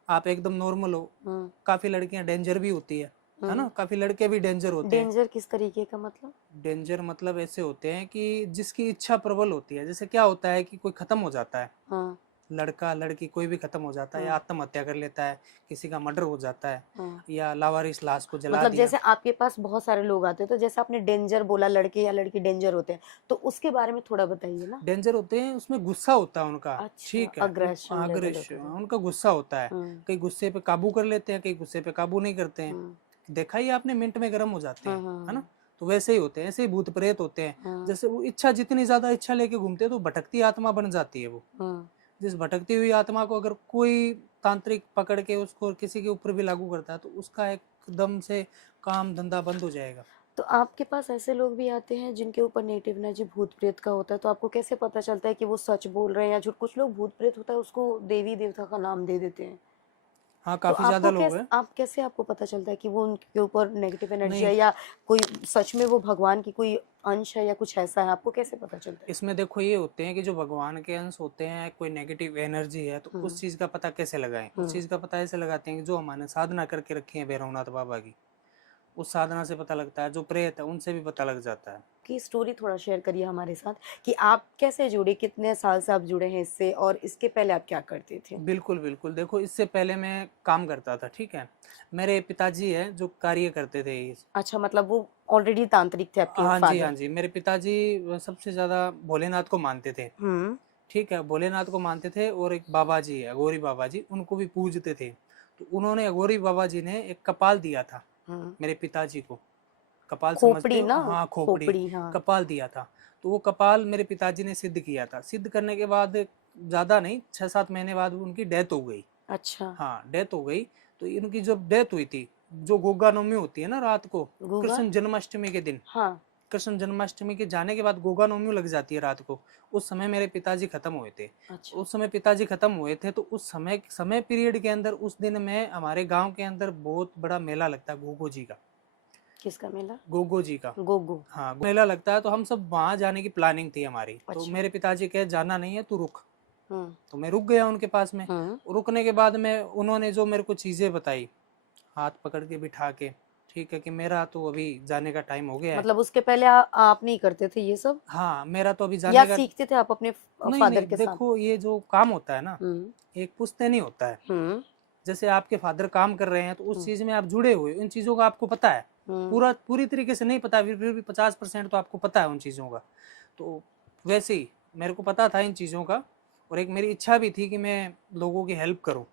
आप एकदम नॉर्मल हो, हाँ, काफी लड़कियां डेंजर भी होती है ना, हाँ। काफी लड़के भी डेंजर होते हैं। डेंजर किस तरीके का मतलब? डेंजर मतलब ऐसे होते हैं कि जिसकी इच्छा प्रबल होती है, जैसे क्या होता है कि कोई खत्म हो जाता है, हाँ, लड़का लड़की कोई भी खत्म हो जाता है, या हाँ, आत्महत्या कर लेता है, किसी का मर्डर हो जाता है, हाँ। या लावारिस लाश को जला मतलब दिया। जैसे आपके पास बहुत सारे लोग आते हैं, तो जैसे आपने डेंजर बोला, लड़के या लड़की डेंजर होते हैं, तो उसके बारे में थोड़ा बताइए ना। डेंजर होते हैं, उसमें गुस्सा होता है उनका, अच्छा, ठीक है, अग्रेशन लेवल आग्रश, होता है। उनका गुस्सा होता है। हाँ, कई गुस्से पे काबू कर लेते हैं, कई गुस्से पे काबू नहीं करते हैं। हाँ, देखा ही आपने, मिनट में गर्म हो जाते हाँ, हैं, है ना। हाँ, तो वैसे ही होते हैं, ऐसे ही भूत प्रेत होते हैं। हाँ, जैसे वो इच्छा, जितनी ज्यादा इच्छा लेके घूमते हैं तो भटकती आत्मा बन जाती है वो। हाँ। जिस भटकती हुई आत्मा को अगर कोई तांत्रिक पकड़ के उसको किसी के ऊपर भी लागू करता है तो उसका एकदम से काम धंधा बंद हो जाएगा। तो आपके पास ऐसे लोग भी आते हैं जिनके ऊपर नेगेटिव एनर्जी भूत प्रेत का होता है, तो आपको कैसे पता चलता है कि वो सच बोल रहे हैं या झूठ? कुछ लोग भूत प्रेत होता है उसको देवी देवता का नाम दे देते हैं। हाँ, तो काफी ज्यादा आपको लोग हैं। कैसे आपको पता चलता है कि वो उनके ऊपर नेगेटिव एनर्जी नहीं, है, या कोई सच में वो भगवान की कोई अंश है या कुछ ऐसा है, आपको कैसे पता चलता है? इसमें देखो ये होते हैं कि जो भगवान के अंश होते हैं, कोई नेगेटिव एनर्जी है, तो उस हम्म, चीज का पता कैसे लगाएं? उस हम्म। चीज का पता ऐसे लगाते हैं कि जो हमारे साधना करके रखी है भैरवनाथ बाबा की, उस साधना से पता लगता है। जो प्रेत है उनसे भी पता लग जाता है। की स्टोरी थोड़ा शेयर करिए हमारे साथ कि आप कैसे जुड़े, कितने साल से आप जुड़े हैं इससे, और इसके पहले आप क्या करते थे? बिल्कुल बिल्कुल, देखो इससे पहले मैं काम करता था, ठीक है। मेरे पिताजी है जो कार्य करते थे अच्छा, मतलब वो ऑलरेडी तांत्रिक थे आपके हाँ जी, हाँ फादर? जी, मेरे पिताजी सबसे ज्यादा भोलेनाथ को मानते थे, हम्म, ठीक है, भोलेनाथ को मानते थे। और एक बाबा जी है, अघोरी बाबा जी, उनको भी पूजते थे। तो उन्होंने, अघोरी बाबा जी ने एक कपाल दिया था हाँ। मेरे पिताजी को। कपाल समझते खोपड़ी हो? ना? हाँ, खोपड़ी, खोपड़ी, हाँ। कपाल दिया था। तो वो कपाल मेरे पिताजी ने सिद्ध किया था। सिद्ध करने के बाद ज्यादा नहीं, 6-7 महीने बाद उनकी डेथ हो गई। अच्छा। हाँ, डेथ हो गई। तो इनकी जब डेथ हुई थी, जो गोगा नवमी होती है ना रात को, गूगा? कृष्ण जन्माष्टमी के दिन, हाँ। कृष्ण जन्माष्टमी के जाने के बाद गोगा नवमी लग जाती है रात को। उस समय मेरे पिताजी खत्म हुए थे। अच्छा। उस समय पिताजी खत्म हुए थे, तो उस समय समय पीरियड के अंदर उस दिन में हमारे गांव के अंदर बहुत बड़ा मेला लगता है गोगो जी का। किसका मेला? गोगो जी का, गोगो। हाँ, मेला लगता है। तो हम सब वहां जाने की प्लानिंग थी हमारी। तो अच्छा। मेरे पिताजी कहे जाना नहीं है, तू रुक। हम्म, तो मैं रुक गया उनके पास में। हम्म। रुकने के बाद में उन्होंने जो मेरे को चीजें बताई, हाथ पकड़ के बिठा के, ठीक है, कि मेरा तो अभी जाने का टाइम हो गया है। मतलब उसके पहले आप नहीं करते थे ये सब, हाँ, मेरा तो अभी या जाने का, सीखते थे आप अपने नहीं फादर नहीं, के साथ? देखो ये जो काम होता है ना, हम्म, एक पुश्ते नहीं होता है। हम्म, जैसे आपके फादर काम कर रहे हैं तो उस हम्म, चीज में आप जुड़े हुए, इन चीजों का आपको पता है। हम्म। पूरी तरीके से नहीं पता, फिर भी 50% तो आपको पता है उन चीजों का। तो वैसे ही मेरे को पता था इन चीजों का। और एक मेरी इच्छा भी थी कि मैं लोगों की हेल्प करूं,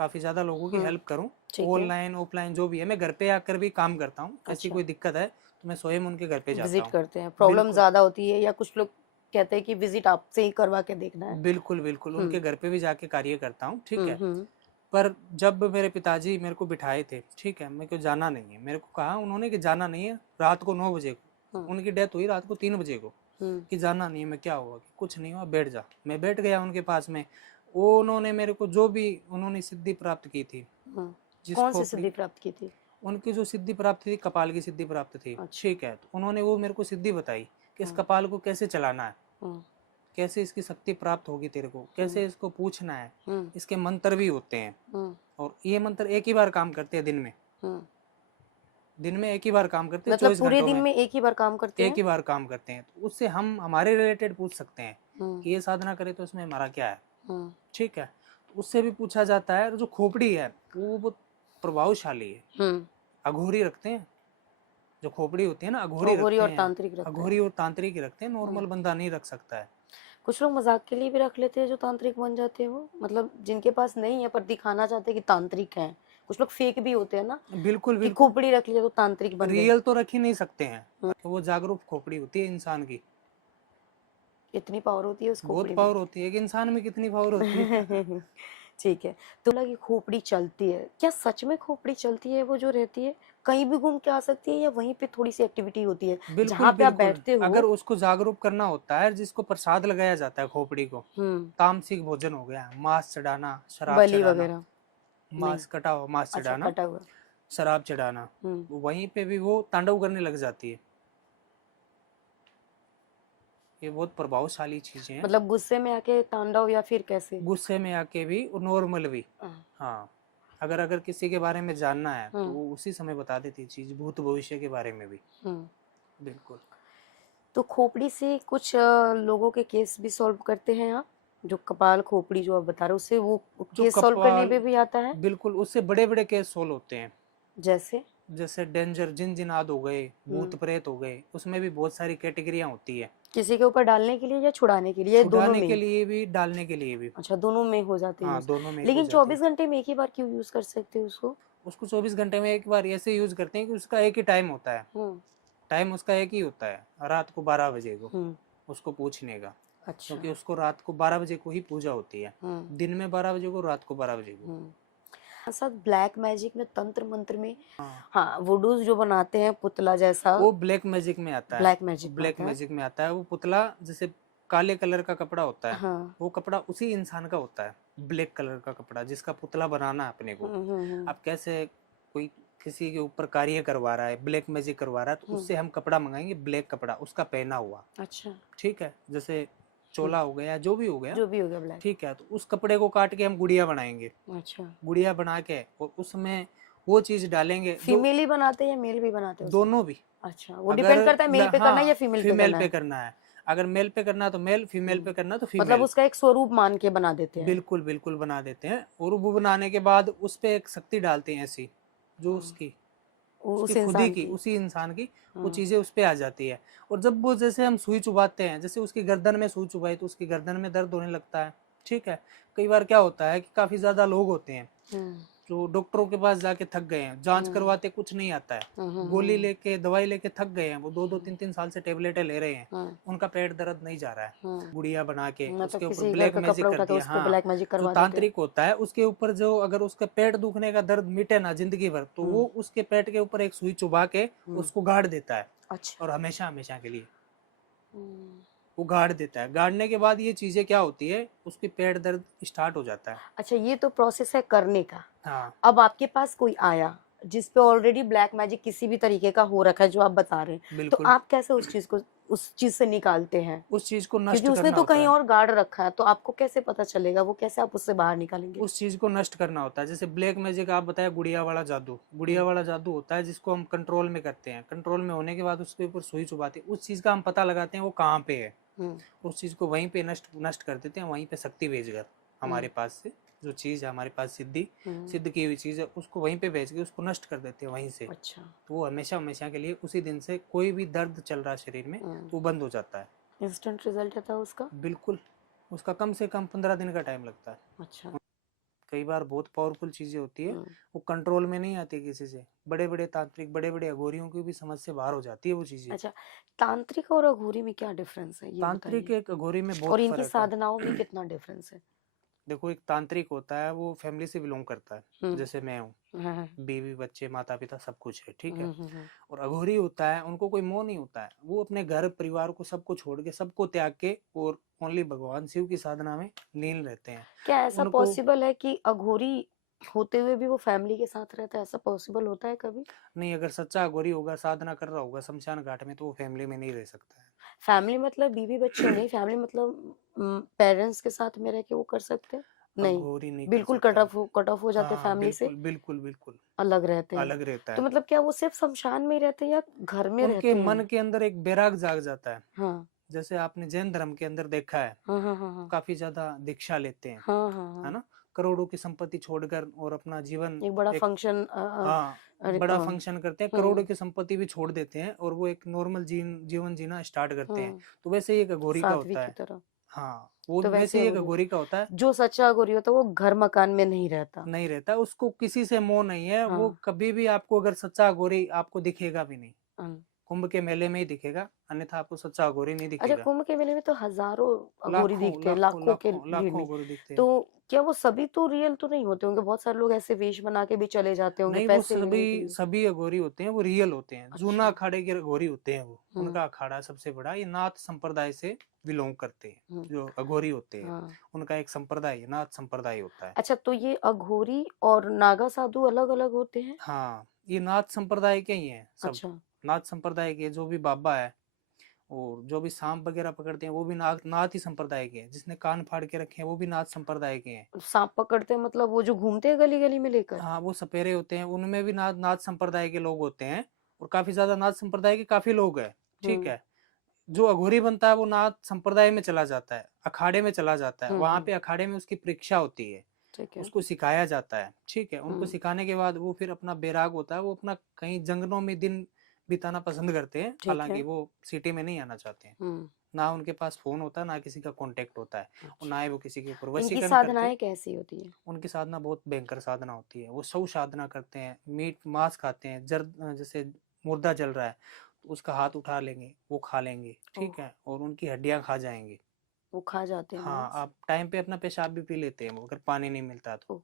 काफी ज्यादा लोगों की हेल्प करूं, ठीक है। ऑनलाइन ऑफलाइन जो भी है। मैं घर पे आकर भी काम करता हूँ, ऐसी अच्छा। कोई दिक्कत है तो मैं स्वयं उनके घर पे जाता विजिट हूँ। करते हैं, प्रॉब्लम बिल्कुल ज्यादा होती है या कुछ लोग कहते हैं कि विजिट आपसे ही करवा के देखना है। बिल्कुल बिल्कुल हम्म उनके घर पे भी जाके कार्य करता हूँ, ठीक है। हम्म पर जब मेरे पिताजी मेरे को बिठाए थे, ठीक है, मेरे को जाना नहीं है, मेरे को कहा उन्होंने कि जाना नहीं है, रात को 9 बजे को, हम्म उनकी डेथ हुई रात को 3 बजे को, हम्म कि जाना नहीं है। मैं क्या हुआ, कि कुछ नहीं हुआ, बैठ जा। मैं बैठ गया उनके पास में। वो उन्होंने मेरे को जो भी उन्होंने सिद्धि प्राप्त की थी, हम्म। जिस कौन सी खोपड़ी, सिद्धि प्राप्त की थी? उनकी जो सिद्धि प्राप्त थी कपाल की सिद्धि प्राप्त थी, अच्छा। ठीक है। तो उन्होंने वो मेरे को सिद्धि बताई कि इस हम्म कपाल को कैसे चलाना है, हम्म कैसे इसकी शक्ति प्राप्त होगी तेरे को, कैसे इसको पूछना है। हम्म इसके मंत्र भी होते हैं, हम्म और ये मंत्र एक ही बार काम करते हैं दिन में। हम्म। दिन में एक ही बार काम करते हैं, मतलब 24 पूरे घंटों दिन में में एक ही बार काम करते एक हैं? ही बार काम करते हैं। तो उससे हम हमारे रिलेटेड पूछ सकते हैं हम्म कि ये साधना करे तो इसमें हमारा क्या है, हम्म ठीक है। तो उससे भी पूछा जाता है। और जो खोपड़ी है वो बहुत प्रभावशाली है, हम्म। अघोरी रखते हैं। जो खोपड़ी होती है ना, अघोरी अघोरी रखते और हैं, तांत्रिक रखते हैं। अघोरी और तांत्रिक ही रखते हैं, नॉर्मल बंदा नहीं रख सकता है। कुछ लोग मजाक के लिए भी रख लेते हैं जो तांत्रिक बन जाते हैं, वो मतलब जिनके पास नहीं है पर दिखाना चाहते हैं कि तांत्रिक हैं। कुछ लोग फेक भी होते हैं ना, बिल्कुल कि बिल्कुल, खोपड़ी रख लिया तो तांत्रिक बन गए। रियल तो रख ही नहीं सकते हैं। हम्म। वो जागरूक खोपड़ी होती है इंसान की, इतनी पावर होती है उस बहुत खोपड़ी में। पावर होती है कि इंसान में कितनी पावर होती है। ठीक है। तो लगी खोपड़ी चलती है, क्या सच में खोपड़ी चलती है वो जो रहती है? कहीं भी घूम के आ सकती है या वहीं पे थोड़ी सी एक्टिविटी होती है बिल्कुल जहाँ पे आप बिल्कुल, बैठते अगर हो? उसको जागरूक करना होता है, जिसको प्रसाद लगाया जाता है खोपड़ी को, हम्म। तामसिक भोजन हो गया, मांस चढ़ाना, शराब बलि चढ़ाना, वगैरह? नहीं। मांस कटा हुआ मांस अच्छा, चढ़ाना, कटा हुआ। शराब चढ़ाना, हम्म। वहीं पे भी वो तांडव करने लग जाती है। ये बहुत प्रभावशाली चीजें हैं। मतलब गुस्से में आके तांडव या फिर कैसे? गुस्से में आके भी और नॉर्मल भी। हाँ। हाँ, अगर अगर किसी के बारे में जानना है तो हम्म वो उसी समय बता देती है चीज, भूत भविष्य के बारे में भी। हम्म। बिल्कुल। तो खोपड़ी से कुछ लोगों के केस भी सॉल्व करते हैं आप? जो कपाल खोपड़ी जो आप बता रहे हो उससे वो जो केस सॉल्व करने कपाल, पे भी आता है? बिल्कुल, उससे बड़े बड़े केस सोल्व होते हैं। जैसे? जैसे डेंजर जिन जिनाद हो गए, भूत प्रेत हो गए, उसमें भी बहुत सारी कैटेगरियां होती है। किसी के ऊपर डालने के लिए या छुड़ाने के लिए या दोनों छुड़ाने के में? लिए भी, डालने के लिए भी। अच्छा, दोनों में हो जाते हैं हाँ, यूज। दोनों में हो लेकिन जाती है। 24 घंटे में एक ही बार क्यों यूज कर सकते हैं उसको? उसको 24 घंटे में एक बार ऐसे यूज करते हैं कि उसका एक ही टाइम होता है। हम्म टाइम उसका एक ही होता है, रात को 12 बजे को हम्म। उसको पूछने का। अच्छा। क्योंकि उसको रात को 12 बजे को ही पूजा होती है। हम्म दिन में 12 बजे को, रात को 12 बजे को। हम्म। साथ ब्लैक मैजिक में, तंत्र मंत्र में, हाँ, हाँ, वुडूज जो बनाते हैं पुतला जैसा, वो ब्लैक मैजिक में आता है। ब्लैक मैजिक में ब्लैक आता है। मैजिक में आता है। वो पुतला जैसे काले कलर का कपड़ा होता है, हाँ। वो कपड़ा उसी इंसान का होता है। ब्लैक कलर का कपड़ा जिसका पुतला बनाना है अपने को। अब कैसे कोई किसी के ऊपर कार्य करवा रहा है, ब्लैक मैजिक करवा रहा है, तो उससे हम कपड़ा मंगाएंगे, ब्लैक कपड़ा उसका पहना हुआ, अच्छा। ठीक है। जैसे चोला हो गया, जो भी हो गया, जो भी हो गया ब्लैक। ठीक है। तो उस कपड़े को काट के हम गुड़िया बनाएंगे, अच्छा। गुड़िया बना के, और उसमें वो चीज डालेंगे। फीमेल ही बनाते हैं या मेल भी बनाते हैं उसको? दोनों भी। अच्छा, वो अगर डिपेंड करता है मेल पे करना है या हाँ, फीमेल पे फीमेल करना पे है? करना है। अगर मेल पे करना है तो मेल, फीमेल पे करना है तो मतलब फीमेल। उसका एक स्वरूप मान के बना देते हैं? बिल्कुल बिल्कुल बना देते हैं। और वो बनाने के बाद उस पे एक शक्ति डालते हैं ऐसी, जो उसकी उसकी उस खुद ही इंसान की, की। उसी इंसान की, वो हाँ। चीजें उस पे आ जाती है। और जब वो, जैसे हम सुई चुभाते हैं, जैसे उसकी गर्दन में सुई चुभाई तो उसकी गर्दन में दर्द होने लगता है, ठीक है। कई बार क्या होता है कि काफी ज्यादा लोग होते हैं हम्म जो डॉक्टरों के पास जाके थक गए हैं, जांच करवाते कुछ नहीं आता है, गोली लेके, दवाई लेके थक गए हैं, वो 2-2 3-3 साल से टेबलेटें ले रहे हैं, उनका पेट दर्द नहीं जा रहा है। गुड़िया बना के मतलब उसके ऊपर किसी घर ब्लैक का मैजिक कपड़ा कर उठा के दिया। उस पे हाँ, ब्लैक मैजिक जो करवा देते हैं। तांत्रिक होता है उसके ऊपर, जो अगर उसका पेट दुखने का दर्द मिटे ना जिंदगी भर, तो वो उसके पेट के ऊपर एक सुई चुभा के उसको गाड़ देता है, अच्छा। और हमेशा हमेशा के लिए हम्म। वो गाड़ देता है। गाड़ने के बाद ये चीजें क्या होती है, उसकी पेट दर्द स्टार्ट हो जाता है। अच्छा, ये तो प्रोसेस है करने का। हाँ, अब आपके पास कोई आया जिस पे ऑलरेडी ब्लैक मैजिक किसी भी तरीके का हो रखा है जो आप बता रहे हैं, तो बिल्कुल। आप कैसे उस चीज से निकालते हैं? उस चीज को क्योंकि नष्ट उसने करना तो होता कहीं है। और गाड़ रखा है, तो आपको कैसे पता चलेगा? वो कैसे आप उससे बाहर निकालेंगे? उस चीज को नष्ट करना होता है। जैसे ब्लैक मैजिक आप बताया, गुड़िया वाला जादू, गुड़िया वाला जादू होता है जिसको हम कंट्रोल में करते हैं। कंट्रोल में होने के बाद उसके ऊपर सुई चुभाते हैं, उस चीज का हम पता लगाते हैं वो कहाँ पे है, उस चीज को वहीं पे नष्ट नष्ट कर देते हैं, वहीं पे शक्ति भेजकर हमारे पास से जो चीज है, हमारे पास सिद्ध की हुई चीज है, उसको वहीं पे भेज के उसको नष्ट कर देते हैं वहीं से। अच्छा। तो वो हमेशा हमेशा के लिए उसी दिन से कोई भी दर्द चल रहा है शरीर में तो वो बंद हो जाता है। इंस्टेंट रिजल्ट रहता है उसका? बिल्कुल, उसका कम से कम 15 दिन का टाइम लगता है। अच्छा। कई बार बहुत पावरफुल चीजें होती है, हम्म, वो कंट्रोल में नहीं आती किसी से। बड़े बड़े तांत्रिक, बड़े बड़े अघोरियों की भी समझ से बाहर हो जाती है वो चीजें। अच्छा, तांत्रिक और अघोरी में क्या डिफरेंस है ये तांत्रिक बताइए, एक अघोरी में बहुत और इनकी फर्क है। साधनाओं में कितना डिफरेंस है? देखो, एक तांत्रिक होता है वो फैमिली से बिलोंग करता है, हम्म, जैसे मैं हूँ, हाँ, हाँ, बीवी बच्चे माता पिता सब कुछ है, ठीक है। हम्म। और अघोरी होता है, उनको कोई मोह नहीं होता है, वो अपने घर परिवार को सबको छोड़ के, सबको त्याग के, और ओनली भगवान शिव की साधना में लीन रहते हैं। क्या ऐसा उनको पॉसिबल है कि अघोरी होते हुए भी वो फैमिली के साथ रहता है? ऐसा पॉसिबल होता है कभी? नहीं, अगर सच्चा अघोरी होगा, साधना कर रहा होगा शमशान घाट में, तो वो फैमिली में नहीं रह सकता है। फैमिली मतलब बीवी बच्चे नहीं, फैमिली मतलब पेरेंट्स के साथ में रह के वो कर सकते हैं? नहीं, अघोरी नहीं कर बिल्कुल सकता। कट ऑफ हो जाते हाँ, फैमिली से, बिल्कुल बिल्कुल बिल्कुल अलग रहते हैं। अलग रहता तो है। मतलब क्या वो सिर्फ शमशान में ही रहते हैं या घर में उनके रहते मन हैं? के अंदर एक बैराग जाग जाता है। हाँ, जैसे आपने जैन धर्म के अंदर देखा है, हाँ, हाँ, हाँ, हाँ, काफी ज्यादा दीक्षा लेते हैं, हाँ, हाँ, है हाँ। ना, करोड़ों की संपत्ति छोड़कर, और अपना जीवन एक बड़ा एक, फंक्शन, हाँ, बड़ा फंक्शन करते हैं, करोड़ों हम्म, की संपत्ति भी छोड़ देते हैं, और वो एक नॉर्मल जीवन जीना स्टार्ट करते हैं। हम्म, तो वैसे ही एक अघोरी का साध्वी होता की है। तरह। हाँ, वो तो वैसे वैसे ही एक अघोरी, अघोरी का होता है। जो सच्चा अघोरी होता है वो घर मकान में नहीं रहता। नहीं रहता, उसको किसी से मोह नहीं है, वो हाँ, कभी भी आपको, अगर सच्चा अघोरी आपको दिखेगा भी नहीं, हाँ। कुंभ के मेले में ही दिखेगा, अन्यथा आपको सच्चा अघोरी नहीं अच्छा, दिखेगा। कुंभ के मेले में तो हजारों अघोरी लाखों दिखते हैं, लाखों लाखों के लाखों भीड़ लाखों में। अघोरी दिखते तो हैं। क्या वो सभी तो रियल तो नहीं होते होंगे? बहुत सारे लोग ऐसे वेश बना के भी चले जाते होंगे नहीं, वो पैसे लेने के सभी लिए। सभी अघोरी होते हैं, वो रियल होते हैं, जूना अच्छा। अखाड़े के अघोरी होते हैं वो। हम्म, उनका अखाड़ा सबसे बड़ा, ये नाथ संप्रदाय से बिलोंग करते हैं, हम्म, जो अघोरी होते हैं। हाँ। उनका एक संप्रदाय है, नाथ संप्रदाय होता है। अच्छा, तो ये अघोरी और नागा साधु अलग अलग होते हैं? हाँ, ये नाथ संप्रदाय के ही हैं सब। अच्छा। नाथ संप्रदाय के जो भी बाबा है, और जो भी सांप वगैरह पकड़ते हैं, वो भी नाथ नाथ ही संप्रदाय के हैं। जिसने कान फाड़ के रखे हैं, वो भी नाथ संप्रदाय के हैं। सांप पकड़ते हैं मतलब वो जो घूमते हैं गली गली में लेकर? हाँ, वो सपेरे होते हैं, उनमें भी नाथ नाथ संप्रदाय के लोग होते हैं, और काफी ज्यादा नाथ संप्रदाय के काफी लोग हैं, ठीक हम्म, है। जो अघोरी बनता है, वो नाथ संप्रदाय में चला जाता है, अखाड़े में चला जाता है, वहां हम्म। पे अखाड़े में उसकी परीक्षा होती है, ठीक है। उसको सिखाया जाता है, ठीक है। उनको हम्म, सिखाने के बाद वो फिर अपना बैराग होता है, वो अपना कहीं जंगलों में दिन बिताना पसंद करते हैं, ठीक हालांकि है। वो सिटी में नहीं आना चाहते हैं। हम्म, ना उनके पास फोन होता है, ना किसी का कांटेक्ट होता है, और अच्छा। ना ही वो किसी के ऊपर इनकी वशीकरण करते। साधनाएं कैसी होती है? उनकी साधना बहुत भयंकर साधना होती है, वो सब साधना करते हैं, मीट मांस खाते हैं, जर जैसे मुर्दा जल रहा है, तो उसका हाथ उठा लेंगे, वो खा लेंगे, ओह, ठीक है, और उनकी हड्डियां खा जाएंगे। वो खा जाते हैं हाँ, मांस? आप टाइम पे अपना पेशाब भी पी लेते हैं वो, अगर पानी नहीं मिलता तो। ओह,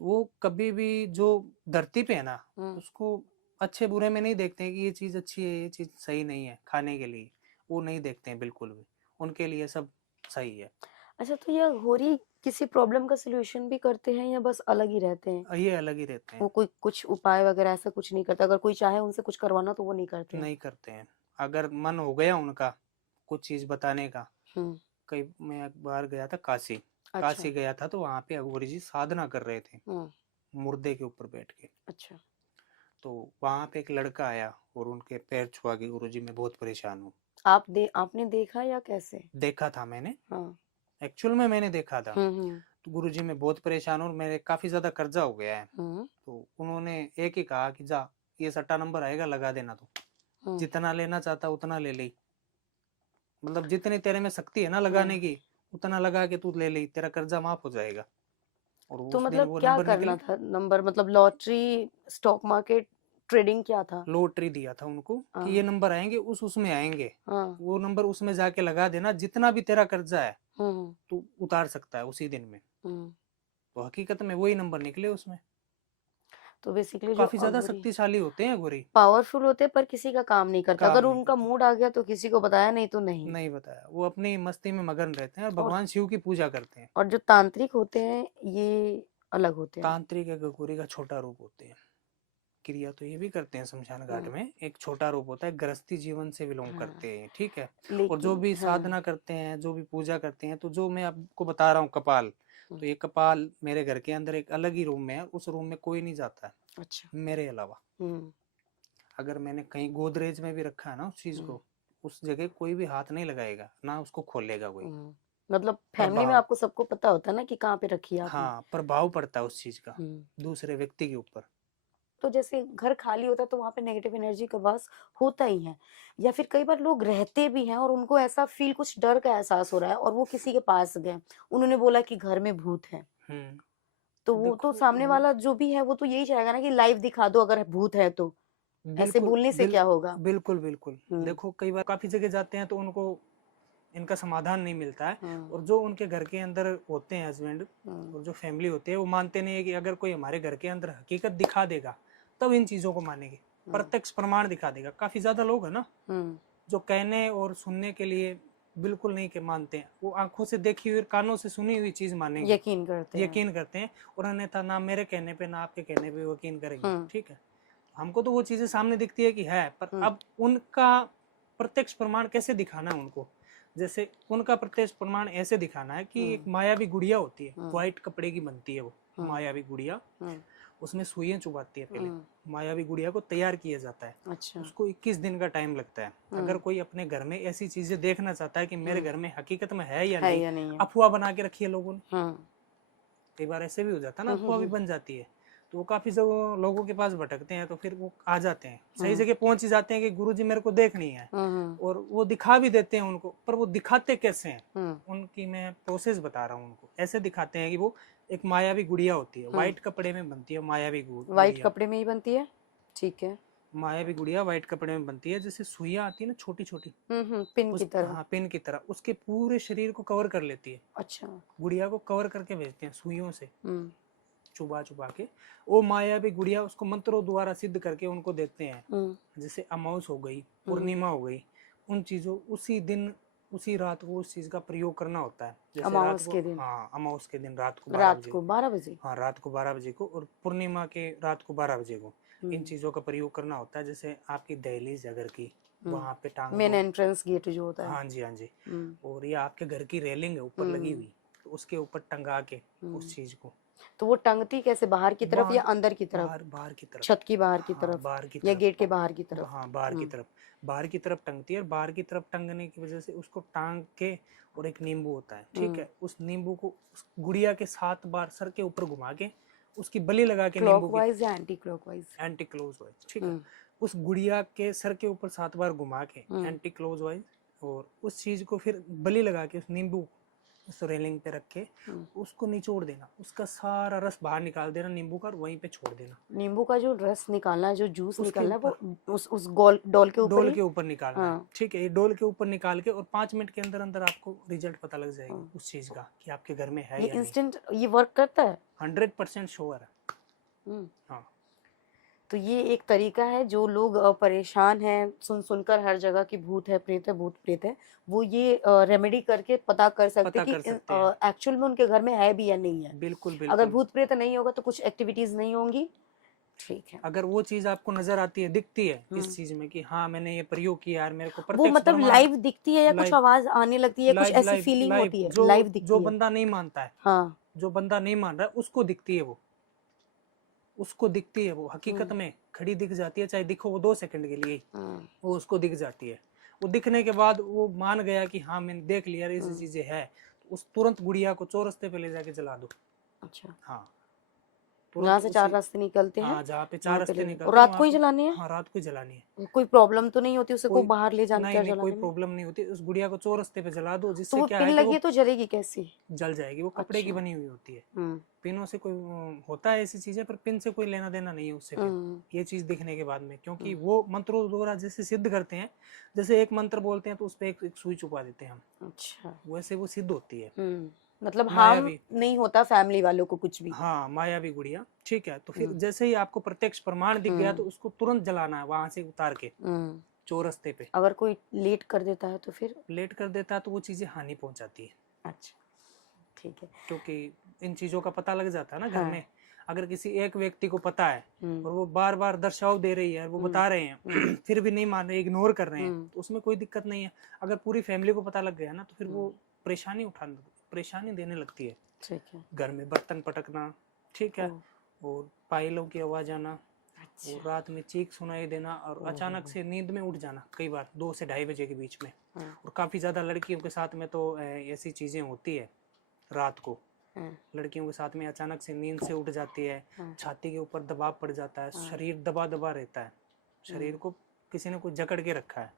वो कभी भी जो धरती पे है ना, हम्म। उसको अच्छे बुरे में नहीं देखते हैं कि ये चीज अच्छी है, ये चीज सही नहीं है खाने के लिए। वो नहीं देखते हैं बिल्कुल भी, उनके लिए सब सही है। अच्छा, तो ये अघोरी किसी प्रॉब्लम का सलूशन भी करते हैं या बस अलग ही रहते हैं? ये अलग ही रहते वो हैं। कोई कुछ उपाय वगैरह ऐसा कुछ नहीं करता? अगर कोई चाहे उनसे कुछ करवाना तो वो नहीं करते हैं? नहीं करते हैं। अगर मन हो गया उनका कुछ चीज बताने का, हम्म। कई, मैं एक बार गया था काशी। अच्छा। काशी गया था, तो वहां पे अघोरी जी साधना कर रहे थे, हम्म। मुर्दे के ऊपर बैठ के। अच्छा। तो वहां पे एक लड़का आया, और उनके पैर छुआ के, गुरुजी मैं बहुत परेशान हूँ। आपने देखा या कैसे? देखा था मैंने, हाँ। एक्चुअल में मैंने देखा था। हम्म। तो गुरुजी मैं बहुत परेशान हूँ, मेरे काफी ज्यादा कर्जा हो गया है। हम्म। तो उन्होंने एक ही कहा कि जा, ये सट्टा नंबर आएगा, लगा देना, तो हम्म। जितना लेना चाहता उतना ले ले, मतलब जितनी तेरे में शक्ति है ना हम्म। लगाने की, उतना लगा के तू ले ले, तेरा कर्जा माफ हो जाएगा। और तो उस दिन मतलब वो क्या नंबर करना निकले। था? नंबर मतलब लॉटरी, स्टॉक मार्केट, ट्रेडिंग क्या था? लॉटरी दिया था उनको कि ये हाँ, नंबर आएंगे, उसमें आएंगे, हाँ। वो नंबर उसमें जाके लगा देना, जितना भी तेरा कर्जा है हम्म, तू उतार सकता है उसी दिन में। हम्म। तो हकीकत में वही नंबर निकले उसमें। तो बेसिकली जो काफी ज्यादा अघोरी शक्तिशाली होते हैं गोरी। पावरफुल होते हैं पर किसी का काम नहीं करता, काम अगर नहीं उनका करते, मूड आ गया तो किसी को बताया, नहीं तो नहीं। नहीं बताया, वो अपनी मस्ती में मगन रहते हैं, और और भगवान शिव की पूजा करते हैं। और जो तांत्रिक होते हैं ये अलग होते हैं? तांत्रिक एक गोरी का छोटा रूप होते हैं। क्रिया तो ये भी करते हैं शमशान घाट हम्म, में, एक छोटा रूप होता है, गृहस्थी जीवन से बिलोंग हाँ। करते हैं, ठीक है। और जो लेकिन भी हाँ। साधना करते हैं, जो भी पूजा करते हैं, तो जो मैं आपको बता रहा हूँ कपाल, हम्म, तो ये कपाल मेरे घर के अंदर एक अलग ही रूम में है, उस रूम में कोई नहीं जाता है अच्छा। मेरे अलावा। हम्म, अगर मैंने कहीं गोदरेज में भी रखा है ना उस चीज हम्म, को, उस जगह कोई भी हाथ नहीं लगाएगा, ना उसको खोलेगा कोई। हम्म। मतलब फैमिली में प्रभाव, आपको सबको पता होता है ना कि कहाँ पे रखी है आपने? हाँ, प्रभाव पड़ता है उस चीज का हम्म। दूसरे व्यक्ति के ऊपर। तो जैसे घर खाली होता है तो वहां पे नेगेटिव एनर्जी का वास होता ही है, या फिर कई बार लोग रहते भी हैं और उनको ऐसा फील, कुछ डर का एहसास हो रहा है और वो किसी के पास गए, उन्होंने बोला कि घर में भूत है, हम्म। तो वो तो देखो सामने वाला जो भी है वो तो यही चाहेगा ना कि लाइव दिखा दो अगर भूत है तो, ऐसे बिल्कुल बोलने से क्या होगा? बिल्कुल बिल्कुल। हम्म देखो कई बार काफी जगह जाते हैं तो उनको इनका समाधान नहीं मिलता है, हम्म और जो उनके घर के अंदर होते हैं हस्बैंड और जो फैमिली होती है वो मानते नहीं है कि अगर कोई हमारे घर के अंदर हकीकत दिखा देगा तब इन चीजों को मानेंगे, प्रत्यक्ष प्रमाण दिखा देगा। काफी ज्यादा लोग है ना हम्म जो कहने और सुनने के लिए बिल्कुल नहीं के मानते हैं, वो आंखों से देखी हुई कानों से सुनी हुई चीज मानेंगे, यकीन करते हैं। यकीन करते हैं, और अन्यथा ना मेरे कहने पे ना आपके कहने पे यकीन करेंगे। हम्म ठीक है, हमको तो वो चीजें सामने दिखती है कि है, पर हम्म अब उनका प्रत्यक्ष प्रमाण कैसे दिखाना है उनको। जैसे उनका प्रत्यक्ष प्रमाण ऐसे दिखाना है कि एक मायावी गुड़िया होती है, व्हाइट कपड़े की बनती है वो मायावी गुड़िया, उसमें सुइयां चुभाती है पहले, मायावी गुड़िया को तैयार किया जाता है। अच्छा। उसको 21 दिन का टाइम लगता है। अगर कोई अपने घर में ऐसी चीजें देखना चाहता है कि मेरे घर में हकीकत में है या है या नहीं नहीं, है? अफवाह बना के रखी है लोगों ने, हम्म कई बार ऐसे भी हो जाता है ना, अफवाह भी बन जाती है, तो वो काफी सब लोगों के पास भटकते हैं, तो फिर वो आ जाते हैं सही जगह पहुंच ही जाते हैं कि गुरुजी मेरे को देखनी है, और वो दिखा भी देते हैं उनको, पर वो दिखाते कैसे हैं उनकी मैं प्रोसेस बता रहा हूँ उनको। ऐसे दिखाते हैं कि वो एक मायावी गुड़िया होती है, व्हाइट कपड़े में बनती है मायावी व्हाइट गुड़िया, कपड़े में ही बनती है, ठीक है। मायावी गुड़िया व्हाइट कपड़े में बनती है, जैसे सुइयां आती है ना छोटी छोटी, पिन की तरह। हाँ पिन की तरह, उसके पूरे शरीर को कवर कर लेती है, अच्छा। गुड़िया को कवर करके भेजते हैं सुइयों से हम्म चुबा चुबा के। वो मायावी गुड़िया उसको मंत्रों द्वारा सिद्ध करके उनको देते हैं। जैसे अमावस हो गई, पूर्णिमा हो गई, उन चीजों उसी दिन उसी रात को उस चीज का प्रयोग करना होता है। जैसे रात अमावस को, के दिन। हाँ अमावस के दिन रात को 12 रात बजे, को 12 बजे। हाँ रात को 12 बजे को, और पूर्णिमा के रात को 12 बजे को इन चीजों का प्रयोग करना होता है। जैसे आपकी दहलीज घर की, वहां पे टांग मेन दो, एंट्रेंस गेट जो होता है। हाँ जी हाँ जी, और ये आपके घर की रेलिंग है ऊपर लगी हुई, तो उसके ऊपर टंगा के उस चीज को। तो वो टंगती कैसे, बाहर की तरफ या अंदर की तरफ? बाहर बाहर की तरफ, छत की बाहर की हाँ तरफ बाहर की या तरफ, गेट के बाहर की तरफ? हाँ बाहर की तरफ, बाहर की तरफ टंगती है, और बाहर की तरफ टंगने की वजह से उसको टांग के, और एक नींबू होता है, ठीक है, उस नींबू को उस गुड़िया के 7 बार सर के ऊपर घुमा के उसकी बलि लगा के, नींबू की क्लॉकवाइज या एंटी क्लॉकवाइज? एंटी क्लॉकवाइज, ठीक है, उस गुड़िया के सर के ऊपर 7 बार घुमा के एंटी क्लॉकवाइज, और उस चीज को फिर बलि लगा के उस नींबू उस रेलिंग पे रख के उसको निचोड़ देना, उसका सारा रस बाहर निकाल देना नींबू का, और वहीं पे छोड़ देना। नींबू का जो रस निकालना है, जो जूस उसके निकालना है, वो उस डोल के ऊपर डोल ही? के ऊपर निकालना है, हाँ। ठीक है, ये डोल के ऊपर निकाल के, और 5 मिनट के अंदर अंदर आपको रिजल्ट पता लग जाएगा उस चीज का कि आपके घर में है ये या नहीं। इंस्टेंट ये वर्क करता है? 100% श्योर है। हाँ तो ये एक तरीका है, जो लोग परेशान हैं सुनकर हर जगह की भूत है प्रेत है भूत प्रेत है, वो ये रेमेडी करके पता कर सकते पता कि कर सकते हैं, एक्चुअल में उनके घर में है भी या नहीं है। बिल्कुल अगर बिल्कुल। भूत प्रेत नहीं होगा तो कुछ एक्टिविटीज नहीं होंगी। ठीक है। अगर वो चीज आपको नजर आती है, दिखती है इस चीज में कि हाँ मैंने ये प्रयोग किया यार, मेरे को वो प्रत्यक्ष मतलब प्रमाण, लाइव दिखती है या कुछ लाइव आवाज आने लगती है, कुछ लाइव ऐसी लाइव फीलिंग लाइव होती है? जो लाइव दिखती जो है। बंदा नहीं मानता है, हाँ। जो बंदा नहीं मान रहा है उसको दिखती है, वो उसको दिखती है, वो हकीकत में खड़ी दिख जाती है, चाहे दिखो वो 2 सेकंड के लिए, वो उसको दिख जाती है। वो दिखने के बाद वो मान गया कि हाँ मैंने देख लिया ऐसी चीजें है, तो उस तुरंत गुड़िया को चौरस्ते पे ले जाके जला दो। अच्छा। हाँ जहाँ से 4 रास्ते निकलते हैं, हाँ जहाँ पे 4 वहाँ पे रास्ते और निकलते हैं रात वहाँ को ही पे, जलाने हैं? हाँ रात को ही जलानी है। कोई प्रॉब्लम तो नहीं होती उसे को कोई बाहर ले जाने नहीं कोई जलाने में? प्रॉब्लम नहीं होती, उस गुड़िया को चौरस्ते पे जला दो, तो जिससे वो क्या पिन है कि लगी वो है तो जलेगी कैसी? जल जाएगी, वो कपड़े की अच्छा। बनी हुई होती है, हम्म पिनों से कोई होता है ऐसी चीजें, पर पिन से कोई लेना देना नहीं है उससे फिर ये चीज दिखने के बाद में, क्योंकि वो मंत्रों द्वारा जैसे सिद्ध करते हैं, जैसे एक मंत्र बोलते हैं तो उस पर एक सुई छुपा देते हैं हम, अच्छा। वैसे वो सिद्ध होती है। मतलब हार्म मायावी, नहीं होता फैमिली वालों को कुछ भी? हाँ मायावी गुड़िया, ठीक है। तो फिर जैसे ही आपको प्रत्यक्ष प्रमाण दिख गया तो उसको तुरंत जलाना है वहां से उतार के चौरस्ते पे। अगर कोई लेट कर देता है तो फिर? लेट कर देता है तो वो चीजें हानि पहुंचाती है। अच्छा, ठीक है। क्योंकि इन चीजों का पता लग जाता है ना घर हाँ। में, अगर किसी एक व्यक्ति को पता है और वो बार बार दर्शाव दे रही है, वो बता रहे हैं फिर भी नहीं मान रहे, इग्नोर कर रहे हैं, तो उसमें कोई दिक्कत नहीं है। अगर पूरी फैमिली को पता लग गया ना तो फिर वो परेशानी देने लगती है। ठीक है। घर में बर्तन पटकना, ठीक है, और पायलों की आवाज आना, और रात में चीख सुनाई देना, और अचानक से नींद में उठ जाना, कई बार 2 से 2:30 बजे के बीच में। और काफी ज्यादा लड़कियों के साथ में तो ऐसी चीजें होती है, रात को लड़कियों के साथ में अचानक से नींद से उठ जाती है, छाती के ऊपर दबाव पड़ जाता है, शरीर दबा दबा रहता है, शरीर को किसी ने कुछ जकड़ के रखा है।